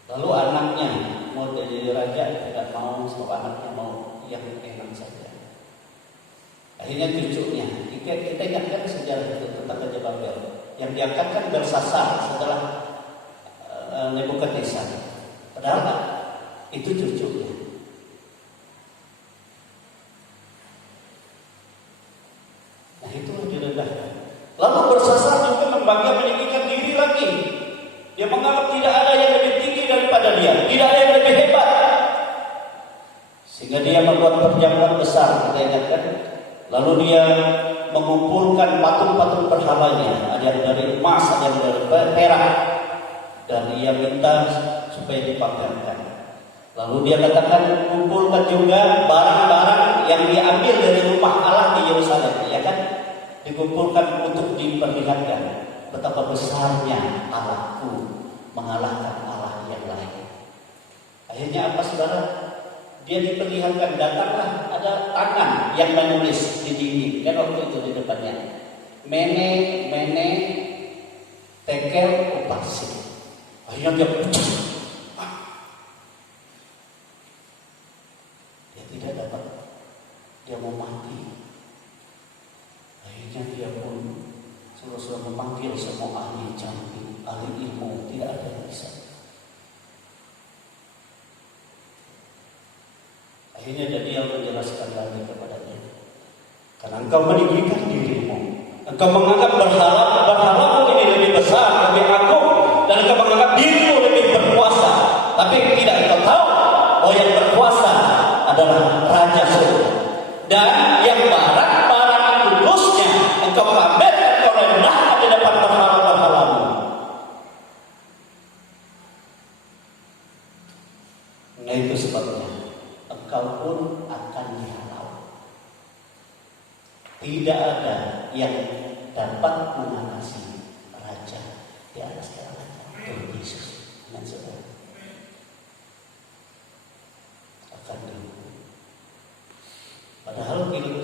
Lalu anaknya mau jadi raja tidak mau, sebab anaknya mau yang enak saja. Akhirnya cucunya, kita ingatkan sejarah itu tentang Raja Babel yang diangkatkan Belsasar setelah Nebukadnezar. Padahal itu cucunya. Nah itulah direndahkan. Lalu Belsasar juga membanggakan meninggikan diri lagi. Dia menganggap tidak ada yang lebih tinggi daripada dia, tidak ada yang lebih hebat. Sehingga dia membuat perjamuan besar, kita ingatkan. Lalu dia mengumpulkan patung-patung berhalanya, ada yang dari emas, ada yang dari perak, dan dia minta supaya dipamerkan. Lalu dia katakan kumpulkan juga barang-barang yang diambil dari rumah Allah di Yerusalem, ya kan? Dikumpulkan untuk diperlihatkan betapa besarnya Allahku mengalahkan Allah yang lain. Akhirnya apa saudara? Dia diperlihatkan, datanglah ada tangan yang menulis di dinding. Dan waktu itu di depannya Mene Tekel Upharsin. Akhirnya dia pecah. Dia tidak dapat, dia mau mati. Akhirnya dia pun suruh memanggil semua ahli cantik, ahli ilmu, tidak ada yang bisa. Akhirnya dia menjelaskan lagi kepadanya, karena engkau meninggikan dirimu, engkau menganggap berhala ini lebih besar, lebih agung, dan engkau menganggap dirimu lebih berkuasa. Tapi tidak engkau tahu bahwa yang berkuasa adalah Raja Surga. Dan yang barang-barang kudusnya engkau pamerkan, engkau rendahkan di depan berhala-berhalamu. Nah itu sebabnya engkau pun akan dihalau. Tidak ada yang dapat mengatasi raja di atas segala raja, Tuhan Yesus dengan saudara akan dihukum. Padahal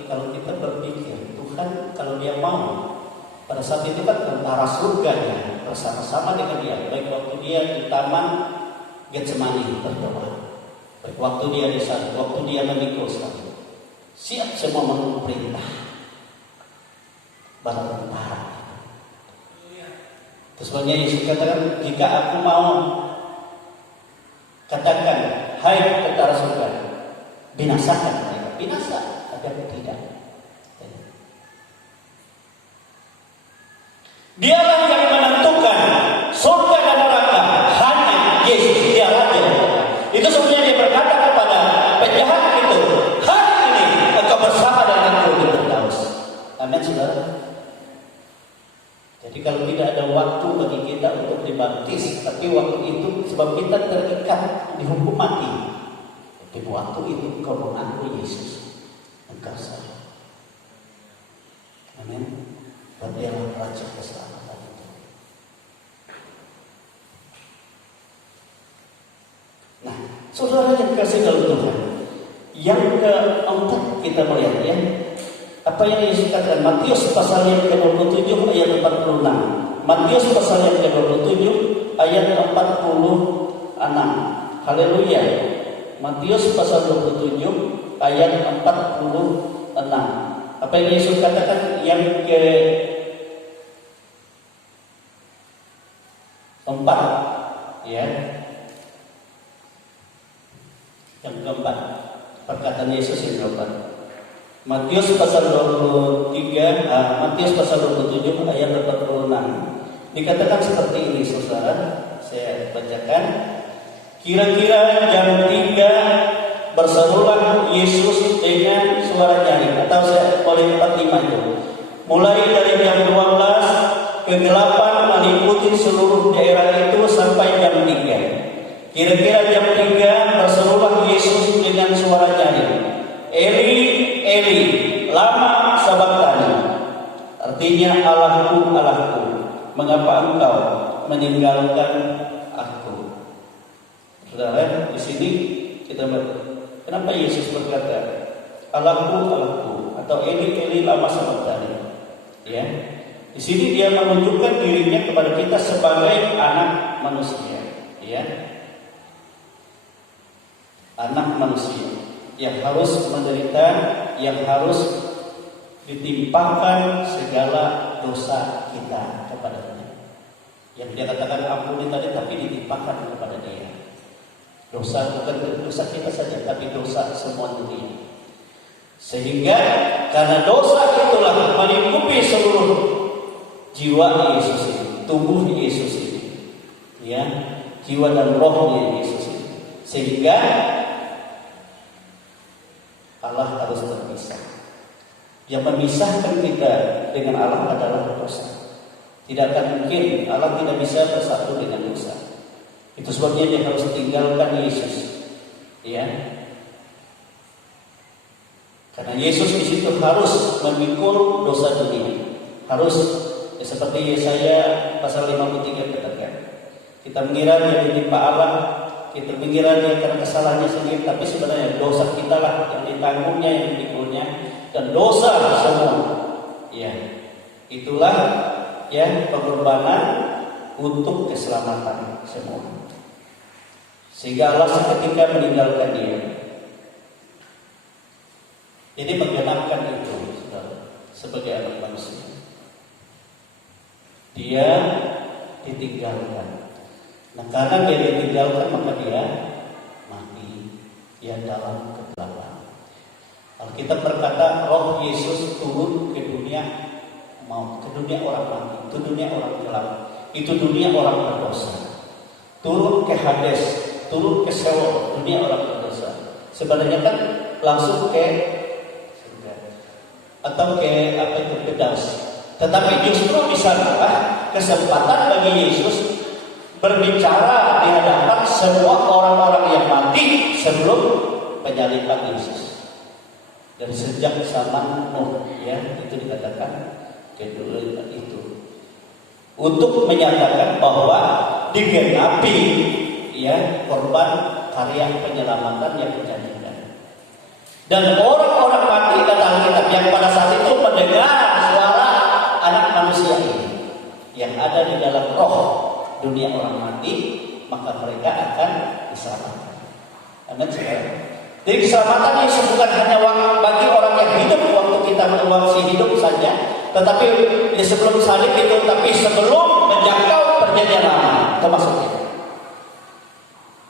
kalau kita berpikir Tuhan kalau dia mau, pada saat itu kan tentara surganya bersama-sama dengan dia, baik waktu dia di taman Getsemani berdoa, baik waktu dia di sana, waktu dia memikul salib, siap semua menunggu perintah para tentara. Terus Yesus katakan, jika aku mau katakan, hai tentara surga, binasakan mereka, binasa, tapi aku tidak. Dialah yang menentukan surga dan neraka, hanya Yesus, dia raja. Itu sebenarnya dia berkata kepada penjahat itu, hari ini engkau bersama denganku di Firdaus. Amin, saudara. Jadi kalau tidak ada waktu bagi kita untuk dibaptis, tapi waktu itu sebab kita terikat dihukum mati, tapi waktu itu engkau mengaku Yesus, engkau sah. Amin. Dan dialah raja keselamatan itu. Nah, saudara yang kasih dalam Tuhan, yang keempat kita melihat ya, apa yang Yesus katakan Matius pasal yang ke-27 ayat 46. Matius pasal yang ke-27 ayat 46. Haleluya. Matius pasal 27 ayat 46. Apa yang Yesus katakan yang ke-4 ya. Yang keempat, perkataan Yesus yang keempat. Matius pasal 27 ayat 46. Dikatakan seperti ini, saudara. Saya bacakan. Kira-kira jam 3 berserulah Yesus dengan suara nyaring, atau saya boleh 45 itu. Mulai dari jam 12 ke 8 meliputi seluruh daerah itu sampai jam 3. Kira-kira jam 3 berserulah Yesus dengan suara nyaring, Eli, Eli, lama sabachthani. Artinya, Allahku, Allahku, mengapa engkau meninggalkan aku? Saudara, di sini kita kenapa Yesus berkata Allahku, Allahku, atau Eli, Eli, lama sabachthani? Ya, di sini dia menunjukkan dirinya kepada kita sebagai anak manusia. Ya, anak manusia yang harus menderita, yang harus ditimpakan segala dosa kita kepadanya. Yang dia katakan ampuni tadi, tapi ditimpakan kepada dia. Dosa bukan dosa kita saja, tapi dosa semua dunia. Sehingga karena dosa itulah melingkupi seluruh jiwa Yesus ini, tubuh Yesus ini, ya, jiwa dan rohnya Yesus ini. Sehingga Allah harus terpisah. Yang memisahkan kita dengan Allah adalah dosa. Tidak akan mungkin Allah tidak bisa bersatu dengan dosa. Itu sebabnya dia harus tinggalkan Yesus. Ya. Karena Yesus di situ harus memikul dosa dunia. Harus ya, seperti Yesaya pasal 53 katakan. Kita mengira dia ditimpa Allah, kita mengira dia karena kesalahannya sendiri, tapi sebenarnya dosa kita lah yang ditanggungnya, yang dipikulnya, dan dosa semua. Ya, itulah ya pengorbanan untuk keselamatan semua. Sehingga Allah seketika meninggalkan dia. Jadi menggenapkan itu, saudara, sebagai anak manusia. Dia ditinggalkan. Nah, karena dia ditinggalkan maka dia mati, dia dalam kegelapan. Alkitab berkata roh Yesus turun ke dunia maut, ke dunia orang mati, ke dunia orang gelap, itu dunia orang berdosa. Turun ke Hades, turun ke Sheol, dunia orang berdosa. Sebenarnya kan langsung ke surga atau ke apa itu, ke Firdaus. Tetapi justru di sanalah kesempatan bagi Yesus berbicara di hadapan semua orang-orang yang mati sebelum penyaliban Yesus. Dan sejak zaman Nuh, ya, itu dikatakan kedua itu untuk menyatakan bahwa digenapi, ya, korban karya penyelamatan yang dijanjikan. Dan orang-orang mati kata Alkitab yang pada saat itu mendengar suara anak manusia ini yang ada di dalam roh dunia orang mati, maka mereka akan diselamatkan. Amin, saudara. Jadi keselamatan Yesus bukan hanya bagi orang yang hidup waktu kita masih hidup saja, tetapi ya sebelum salib itu, tapi sebelum menjangkau perjanjian lama, termasuknya.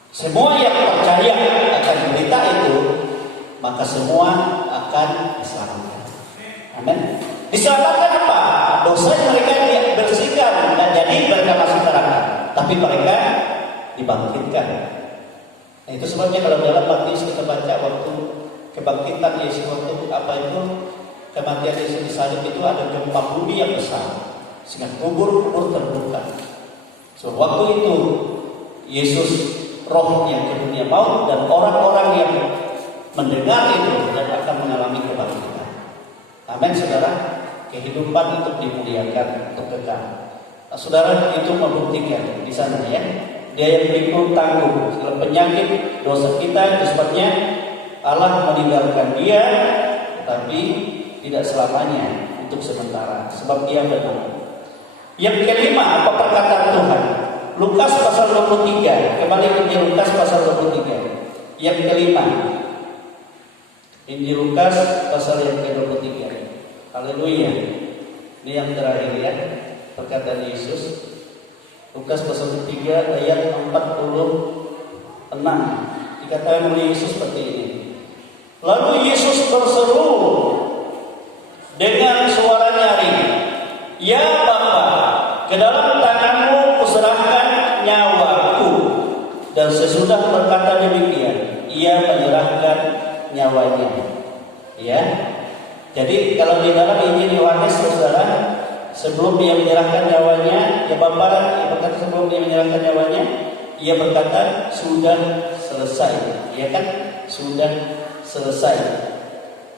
Semua yang percaya akan berita itu, maka semua akan diselamatkan. Amin. Diselamatkan apa? Dosa mereka dibersihkan dan jadi mereka masuk neraka, tapi mereka dibangkitkan. Nah, itu sebabnya kalau dalam Matius kita baca waktu kebangkitan Yesus, waktu apa itu kematian Yesus disalib itu ada gempa bumi yang besar sehingga kubur-kubur terbuka. So, waktu itu Yesus rohnya ke dunia maut dan orang-orang yang mendengar itu dan akan mengalami kebangkitan. Amin, saudara. Kehidupan untuk dimuliakan, untuk kekal. Nah, saudara, itu membuktikan di sana, ya. Dia yang pikul tanggung segala penyakit dosa kita. Itu sebabnya Allah meninggalkan dia, tetapi tidak selamanya, untuk sementara, sebab dia benar. Yang kelima, apa perkataan Tuhan? Lukas pasal 23. Kembali Injil Lukas pasal 23. Yang kelima, Injil Lukas pasal yang ke-23. Haleluya. Ini yang terakhir, ya, perkataan Yesus. Lukas pasal 3 ayat 46. Dikatakan oleh Yesus seperti ini. Lalu Yesus berseru dengan suara nyaring, "Ya Bapa, ke dalam tanganmu kuserahkan nyawaku." Dan sesudah berkata demikian, ia menyerahkan nyawanya. Ya. Jadi kalau di dalam Injil Yohanes, saudara, sebelum dia menyerahkan nyawanya, ya Bapa, ia berkata sebelum dia menyerahkan nyawanya, ia berkata sudah selesai. Ya kan? Sudah selesai.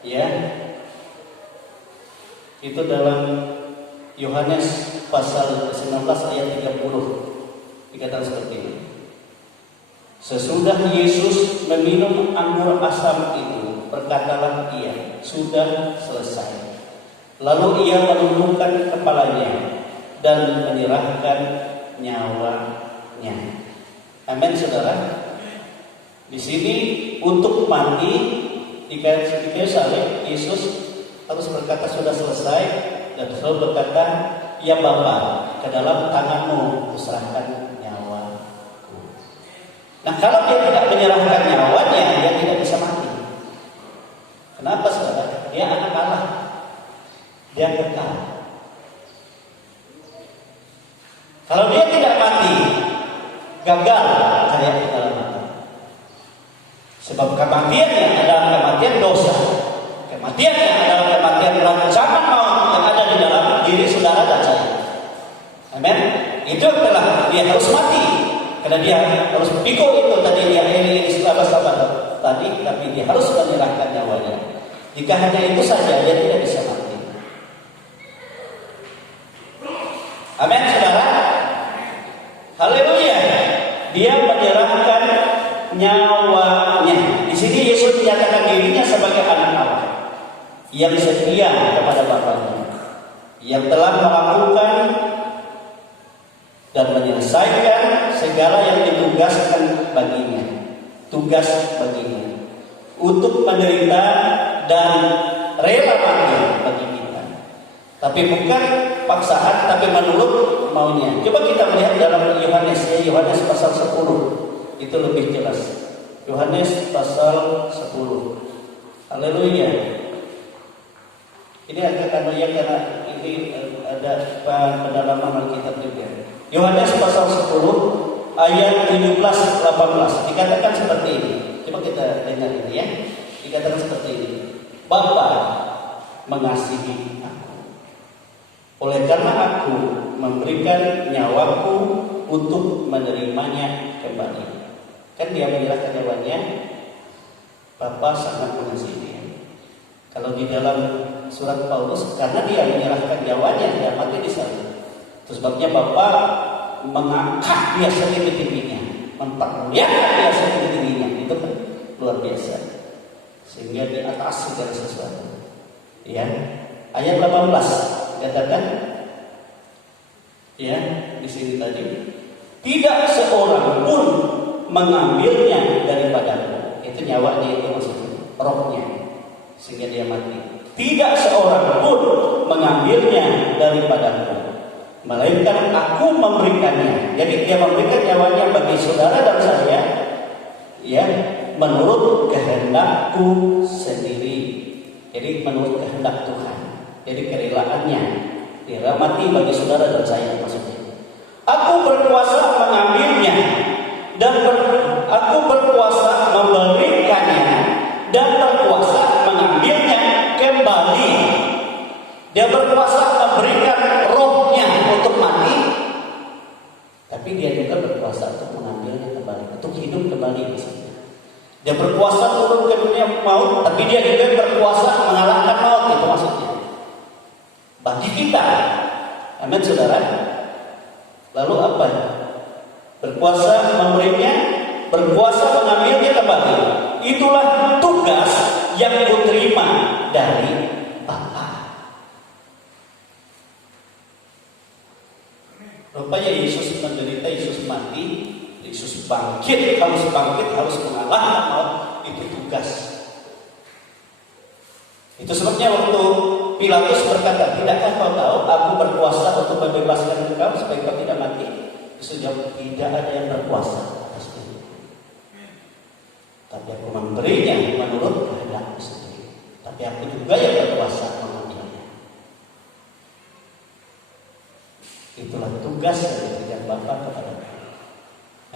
Ya. Itu dalam Yohanes pasal 19 ayat 30. Dikatakan seperti ini. Sesudah Yesus meminum anggur asam itu, berkatalah ia, sudah selesai. Lalu ia menundukkan kepalanya dan menyerahkan nyawanya. Amin, saudara. Di sini untuk mati di kayu salib, Yesus harus berkata sudah selesai, dan selalu berkata, "Ya Bapa, ke dalam tanganmu kuserahkan nyawaku." Nah, kalau dia tidak menyerahkan nyawanya, dia tidak bisa mati. Kenapa, saudara? Dia anak Allah. Dia kekal. Kalau dia tidak mati, gagal karya penyelamatan. Sebab kematiannya adalah kematian dosa. Kematiannya adalah kematian rancangan maut yang ada di dalam diri saudara dan saya. Amin. Itu adalah dia harus mati. Karena dia harus pikul itu tadi dia ini sahabat tadi, tapi dia harus menyerahkan nyawanya. Jika hanya itu saja, dia tidak bisa mati. Amin, saudara. Haleluya. Dia menyerahkan nyawanya. Di sini Yesus menyatakan dirinya sebagai anak Allah yang setia kepada Bapaknya, yang telah melakukan dan menyelesaikan segala yang ditugaskan baginya. Tugas baginya untuk menderita dan rela mati bagi kita. Tapi bukan paksaan, tapi menurut maunya. Coba kita melihat dalam Yohanes, Yohanes pasal 10. Itu lebih jelas. Yohanes pasal 10. Haleluya. Ini agak karena ini ada pendalaman Alkitab juga. Yohanes pasal 10 ayat 17-18 dikatakan seperti ini. Coba kita dengar ini, ya. Dikatakan seperti ini. Bapa mengasihi aku, oleh karena aku memberikan nyawaku untuk menerimanya kembali. Kan dia menyerahkan nyawanya, Bapa sangat mengasihi dia. Kalau di dalam surat Paulus, karena dia menyerahkan nyawanya, dia mati di salib. Itu sebabnya Bapa mengangkat dia setinggi-tingginya, mempermuliakan dia setinggi-tingginya. Itu kan luar biasa, sehingga di atas segala sesuatu. Ya, ayat 18 katakan, ya di sini tadi, tidak seorang pun mengambilnya daripadamu. Itu nyawanya, itu maksudnya rohnya, sehingga dia mati. Tidak seorang pun mengambilnya daripadamu, melainkan aku memberikannya. Jadi dia memberikan nyawanya bagi saudara dan saya, ya, menurut kehendakku sendiri. Jadi menurut kehendak Tuhan. Jadi kerelaannya, dia mati bagi saudara dan saya maksudnya. Aku berkuasa mengambilnya dan aku berkuasa memberikannya dan berkuasa mengambilnya kembali. Dia berkuasa memberikan rohnya untuk mati, tapi dia juga berkuasa untuk mengambilnya kembali, untuk hidup kembali maksudnya. Dia berkuasa turun ke dunia maut, tapi dia juga berkuasa mengalahkan maut, itu maksudnya. Bagi kita, amin saudara. Lalu apa? Berkuasa memberinya, berkuasa mengambilnya kembali. Itulah tugas yang kuterima dari Bapa. Rupanya Yesus menderita, Yesus mati, Yesus bangkit, harus mengalahkan maut. Itu tugas. Itu sebabnya waktu Pilatus berkata, tidakkah kau tahu aku berkuasa untuk membebaskan engkau supaya kau tidak mati? Yesus jawab, tidak ada yang berkuasa atas diri, tapi aku memberinya menurut kehendakku sendiri. Tapi aku juga yang berkuasa mengambilnya. Itulah tugas yang diberikan Bapa kepada kita.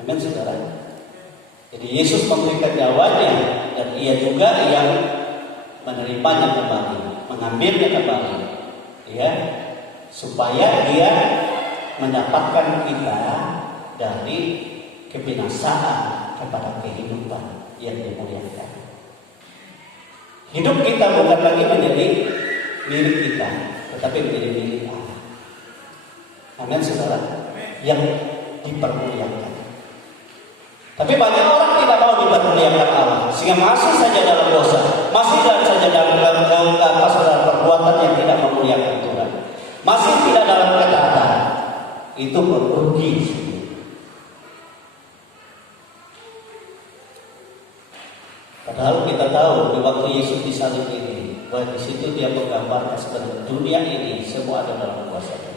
Amin saudara. Jadi Yesus memberikan nyawanya, dan ia juga yang menerimanya kembali, mengambilnya kembali, ya, supaya dia mendapatkan kita dari kebinasaan kepada kehidupan yang dimuliakan. Hidup kita bukan lagi menjadi milik kita, tetapi menjadi milik Allah. Amin saudara, yang dipermuliakan. Tapi banyak orang tidak mau dipermuliakan Allah, sehingga masih saja dalam dosa, masih saja dalam perbuatan yang tidak memuliakan Tuhan, masih tidak dalam ketaatan. Itu merugi. Padahal kita tahu di waktu Yesus disalib ini, bahwa di situ dia menggambarkan sebenarnya dunia ini semua ada dalam kuasa-Nya,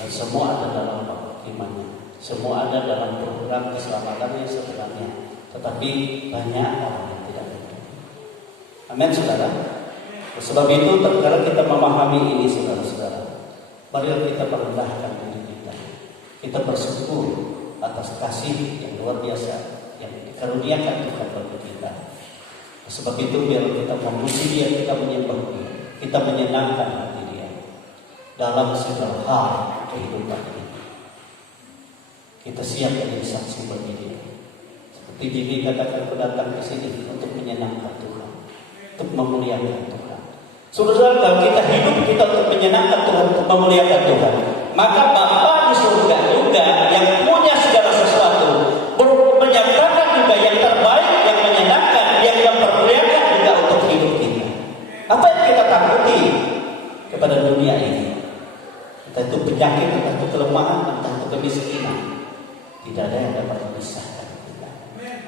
dan semua ada dalam imannya. Semua ada dalam program keselamatan yang sebenarnya, tetapi banyak orang yang tidak mengerti. Amin saudara. Sebab itu terkadang kita memahami ini saudara-saudara, marilah kita merendahkan diri kita. Kita bersyukur atas kasih yang luar biasa yang dikaruniakan Tuhan bagi kita. Sebab itu biar kita memuji Dia, kita menyembah Dia, kita menyenangkan hati Dia dalam segala hal kehidupan kita. Kita siap menjadi saksi bagi Dia. Seperti Jibi katakan, aku datang ke sini untuk menyenangkan Tuhan, untuk memuliakan Tuhan. Saudara, kalau kita hidup kita untuk menyenangkan Tuhan, untuk memuliakan Tuhan, maka Bapa di surga juga yang punya segala sesuatu menyatakan juga yang terbaik, yang menyenangkan, yang mempermuliakan juga untuk hidup kita. Apa yang kita takuti kepada dunia ini? Entah itu penyakit, entah itu kelemahan, entah itu kemiskinan. Tidak ada yang dapat memisahkan kita.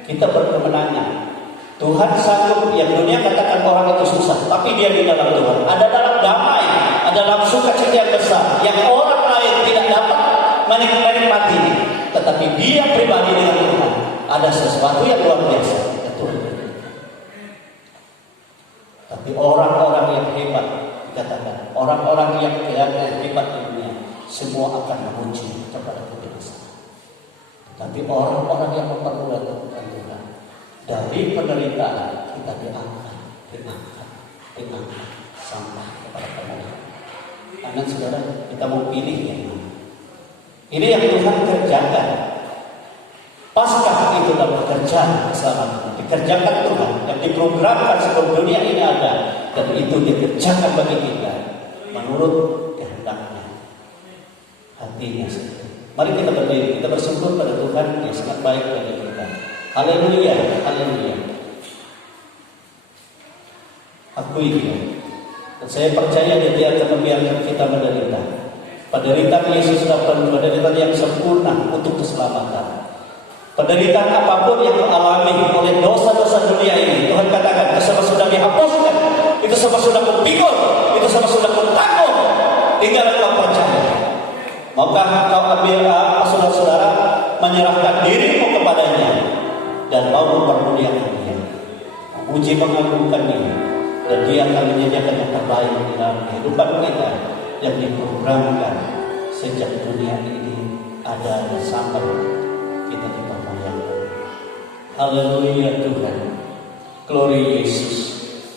Kita berkemenangan. Tuhan sanggup, yang dunia katakan orang itu susah, tapi dia di dalam Tuhan. Ada dalam damai, ada dalam sukacita yang besar, yang orang lain tidak dapat menikmati. Tetapi dia pribadi dengan Tuhan, ada sesuatu yang luar biasa. Tuhan. Tapi orang-orang yang hebat, dikatakan orang-orang yang hebat di dunia, semua akan memuji kepada kebenaran. Tapi orang-orang yang mempermuliakan Tuhan, dari penderitaan kita diangkat sampai kepada kemuliaan. Amin saudara, kita mau pilih yang mana? Ini yang Tuhan kerjakan. Paskah itu adalah pekerjaan keselamatan, dikerjakan Tuhan, yang diprogramkan sebelum dunia ini ada, dan itu dikerjakan bagi kita menurut kehendaknya, hatinya sendiri. Mari kita berdiri, kita bersyukur pada Tuhan yang sangat baik bagi kita. Haleluya, haleluya. Akui dia, dan saya percaya dia akan membiarkan kita menderita. Penderitaan Yesus dapat penderitaan yang sempurna untuk keselamatan. Penderitaan apapun yang dialami oleh dosa-dosa dunia ini, Tuhan katakan itu semua sudah dihapuskan, itu semua sudah kupikul, itu semua sudah kutanggung. Tinggal engkau percaya. Maukah engkau ambil saudara-saudara menyerahkan dirimu kepadanya dan mau mempermuliakan Dia, memuji mengagungkan Dia, dan Dia akan menyediakan yang terbaik di dalam kehidupan kita yang diprogramkan sejak dunia ini ada dan sampai kita dipermuliakan. Haleluya Tuhan. Glory Yesus.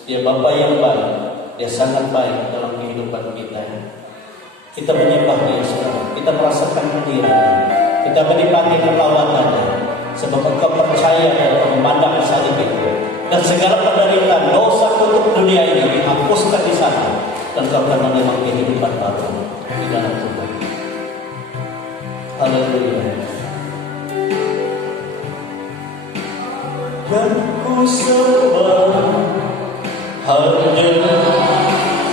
Dia Bapa yang baik. Dia sangat baik dalam kehidupan kita. Kita menyembah Dia, saudara. Kita merasakan hadiratnya. Kita menikmati perlawanannya. Sebab engkau percaya dalam memandang salib itu. Dan segala penderitaan dosa untuk dunia ini dihapuskan di sana. Dan kau akan menerima kehidupan baru di dalam Tuhan. Haleluya. Dan ku sembah hanya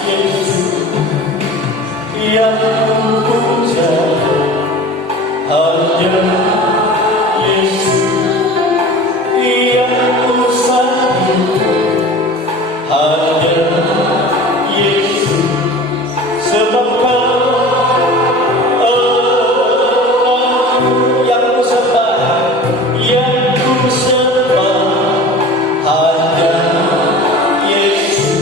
Yesus yang ku puja, hanya Yesus yang ku sambut, hanya Yesus sebab Kau yang ku sembah, yang ku sembah. Hanya Yesus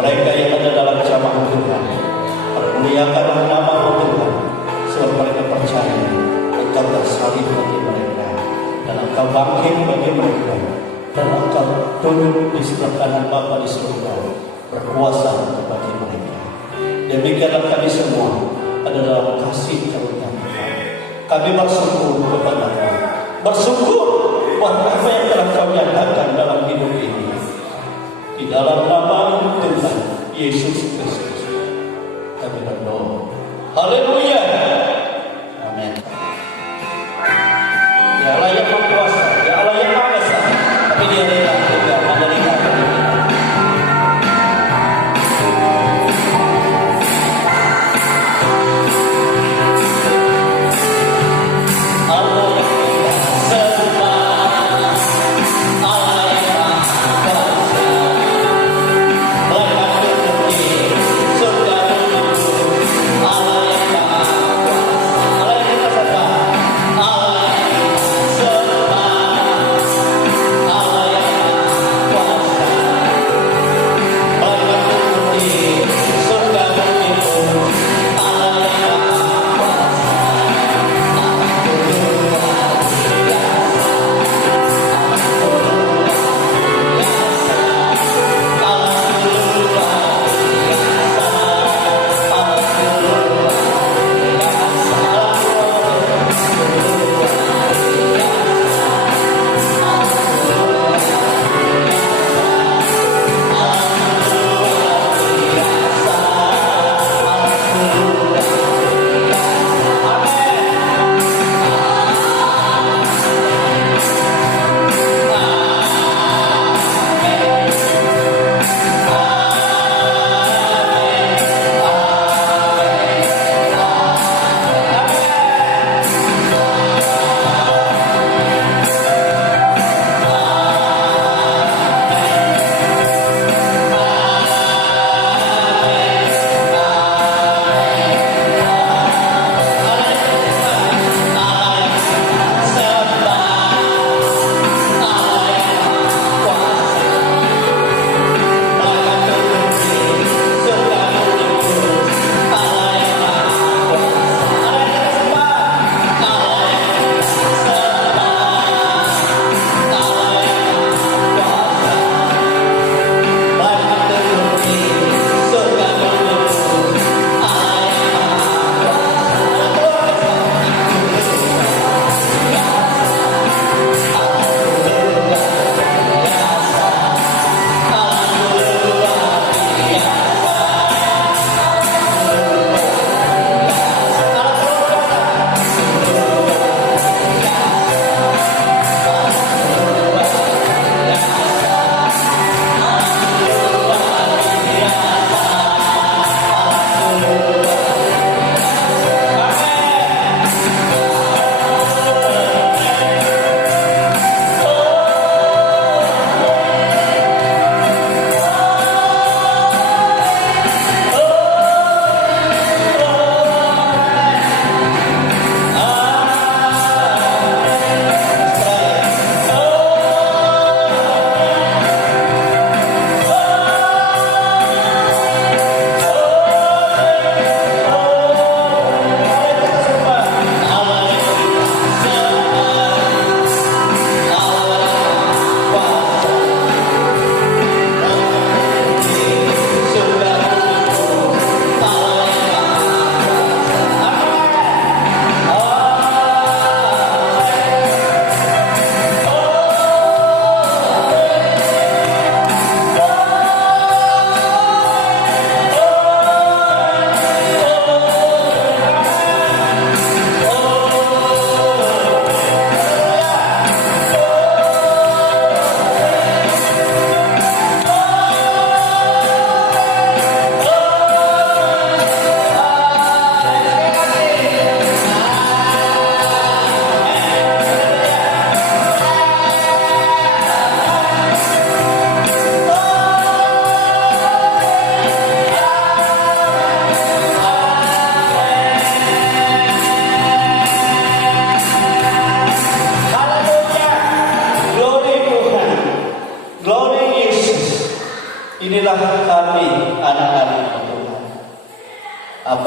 mereka yang ada dalam jamaah Tuhan, permuliakanlah nama Tuhan, sebab mereka percaya Engkau tersalib bagi mereka, dan Engkau bangkit bagi mereka, dan Engkau duduk di sebelah kanan Bapa di surga, berkuasa bagi mereka. Demikianlah kami semua ada dalam kasih karunia Tuhan. Kami bersyukur kepada-Mu, bersyukur buat apa yang telah Kau nyatakan dalam hidup ini. Di dalam nama Tuhan Yesus Kristus kami berdoa. Haleluya. Amin. Ya Allah yang Maha Kuasa, ya Allah yang Maha Esa, tapi Dia rela juga menerima kami. Allah yang kuasa, Allah yang Maha Kuasa, melangkah berdiri, surga menunggu. Allah yang Maha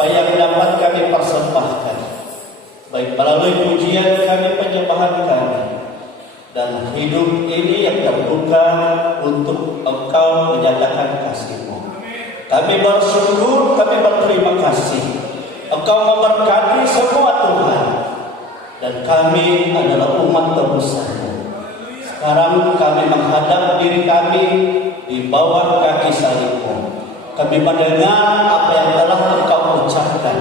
apa yang dapat kami persembahkan, baik melalui pujian kami, penyembahan kami, dan hidup ini yang terbuka untuk Engkau menyatakan kasih-Mu. Kami bersyukur, kami berterima kasih. Engkau memberkati semua Tuhan, dan kami adalah umat tebusan-Mu. Sekarang kami menghadap diri kami di bawah kaki salib-Mu. Kami mendengar apa yang telah Engkau ucapkan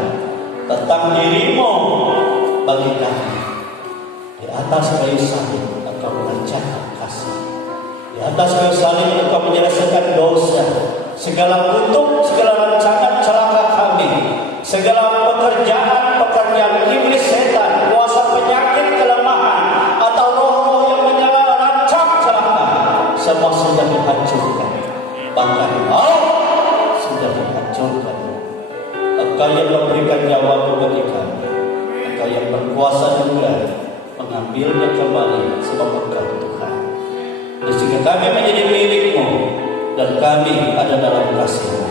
tentang diri-Mu bagi kami. Di atas kayu salib Engkau mengajarkan kasih. Di atas kayu salib Engkau menyelesaikan dosa, segala kutuk, segala rancangan celaka kami, segala pekerjaan iblis setan, kuasa penyakit, kelemahan, atau roh-roh yang merancang celaka, semua sudah dihancurkan. Bahkan sudah dihancurkan. Engkau yang memberikan nyawa bagi kami, Engkau yang berkuasa juga mengambilnya kembali sebab Engkau Tuhan. Dan jika kami menjadi milik-Mu dan kami ada dalam kasih-Mu,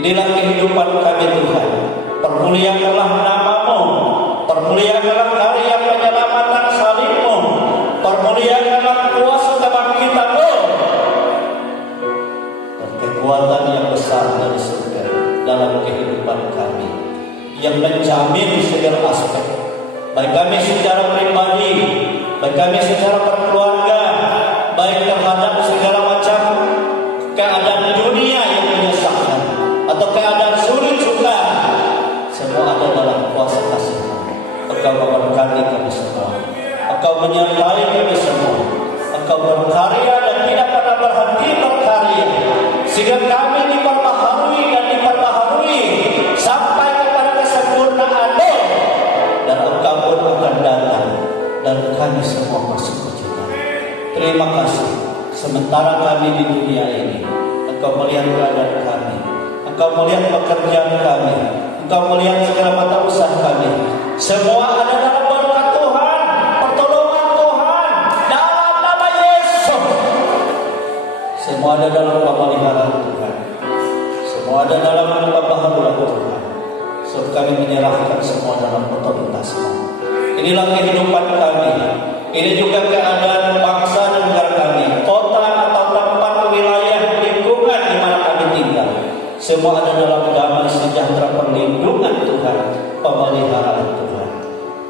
inilah kehidupan kami Tuhan. Permuliakanlah nama-Mu, permuliakanlah karya penyelamatan salib-Mu, permuliakanlah kuasa kebangkitan-Mu dan kekuatan yang besar dari surga dalam kehidupan kami, yang menjamin segala aspek, baik kami secara pribadi, baik kami secara berkeluarga, baik terhadap segala macam keadaan dunia yang menyesakkan atau keadaan sulit juga, semua ada dalam kuasa kasih-Mu. Engkau memberkati kami semua, Engkau menyertai kami semua, Engkau berkarya dan tidak pernah berhenti berkarya, sehingga kami diperbaharui dan diperbaharui sampai kepada kesempurnaan-Mu, dan Engkau pun akan datang dan kami semua bersukacita. Terima kasih. Sementara kami di dunia ini, Engkau melihat keadaan kami, Engkau melihat pekerjaan kami, Engkau melihat segala mata usaha kami, semua ada dalam berkat Tuhan, pertolongan Tuhan, dalam nama Yesus. Semua ada dalam pemeliharaan Tuhan, semua ada dalam pembaharuan Tuhan. Sebab kami menyerahkan semua dalam otoritas-Mu. Inilah kehidupan kami. Ini juga keadaan bangsa dan negara kami, kota atau tempat wilayah lingkungan di mana kami tinggal. Semua ada dalam damai sejahtera perlindungan Tuhan, pemeliharaan Tuhan.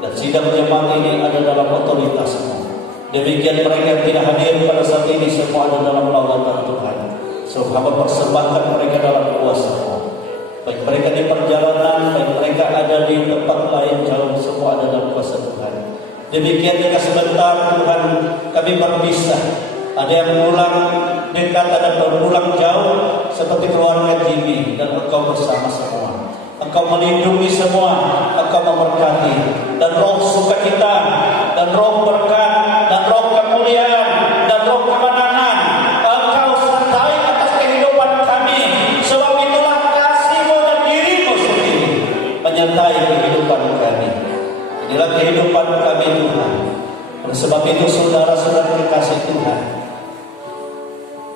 Dan sidang jemaat ini ada dalam otoritas-Mu. Demikian mereka tidak hadir pada saat ini, semua ada dalam lawatan Tuhan. So hamba persembahkan mereka dalam kuasa-Mu. Baik mereka di perjalanan, baik mereka ada di tempat lain jauh, semua ada dalam kuasa Tuhan. Demikian jika sebentar Tuhan kami berpisah, ada yang pulang dekat, ada yang pulang jauh, seperti keluarga Jimmy, dan Engkau bersama semua. Engkau melindungi semua, Engkau memberkati, dan roh sukacita, dan roh berkat, dan roh kemuliaan, dan roh kemenangan Engkau sertai atas kehidupan kami. Sebab itulah kasih-Mu dan diri-Mu sendiri menyertai kehidupan kami. Inilah kehidupan kami Tuhan. Oleh sebab itu saudara-saudara kekasih Tuhan,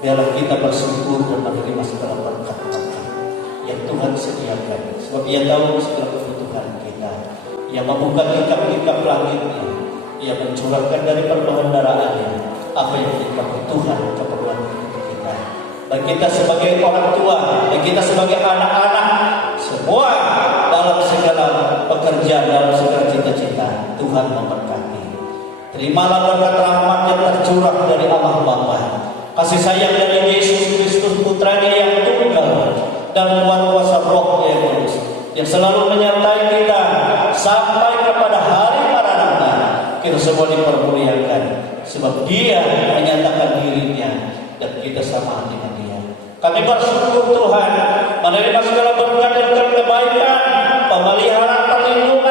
biarlah kita bersyukur dan menerima segala berkat-berkat yang Tuhan sediakan. Sebab Ia tahu segala kebutuhan kita. Ia membuka kitab-kitab langitnya, Ia mencurahkan dari perbendaharaan-Nya apa yang menjadi kebutuhan keperluan hidup kita. Baik kita sebagai orang tua, baik kita sebagai anak-anak, semua dalam segala pekerjaan, dalam segala cita-cita, Tuhan memberkati. Terimalah berkat rahmat yang tercurah dari Allah Bapa, kasih sayang dari Yesus Kristus Putra-Nya yang tunggal, dan kuasa Roh yang kudus yang selalu menyertai kita sampai kepada hari Maranatha. Kita semua dipermuliakan sebab Dia menyatakan diri-Nya dan kita sama dengan Dia. Kami bersyukur Tuhan menerima segala berkat dan kebaikan, pemeliharaan, perlindungan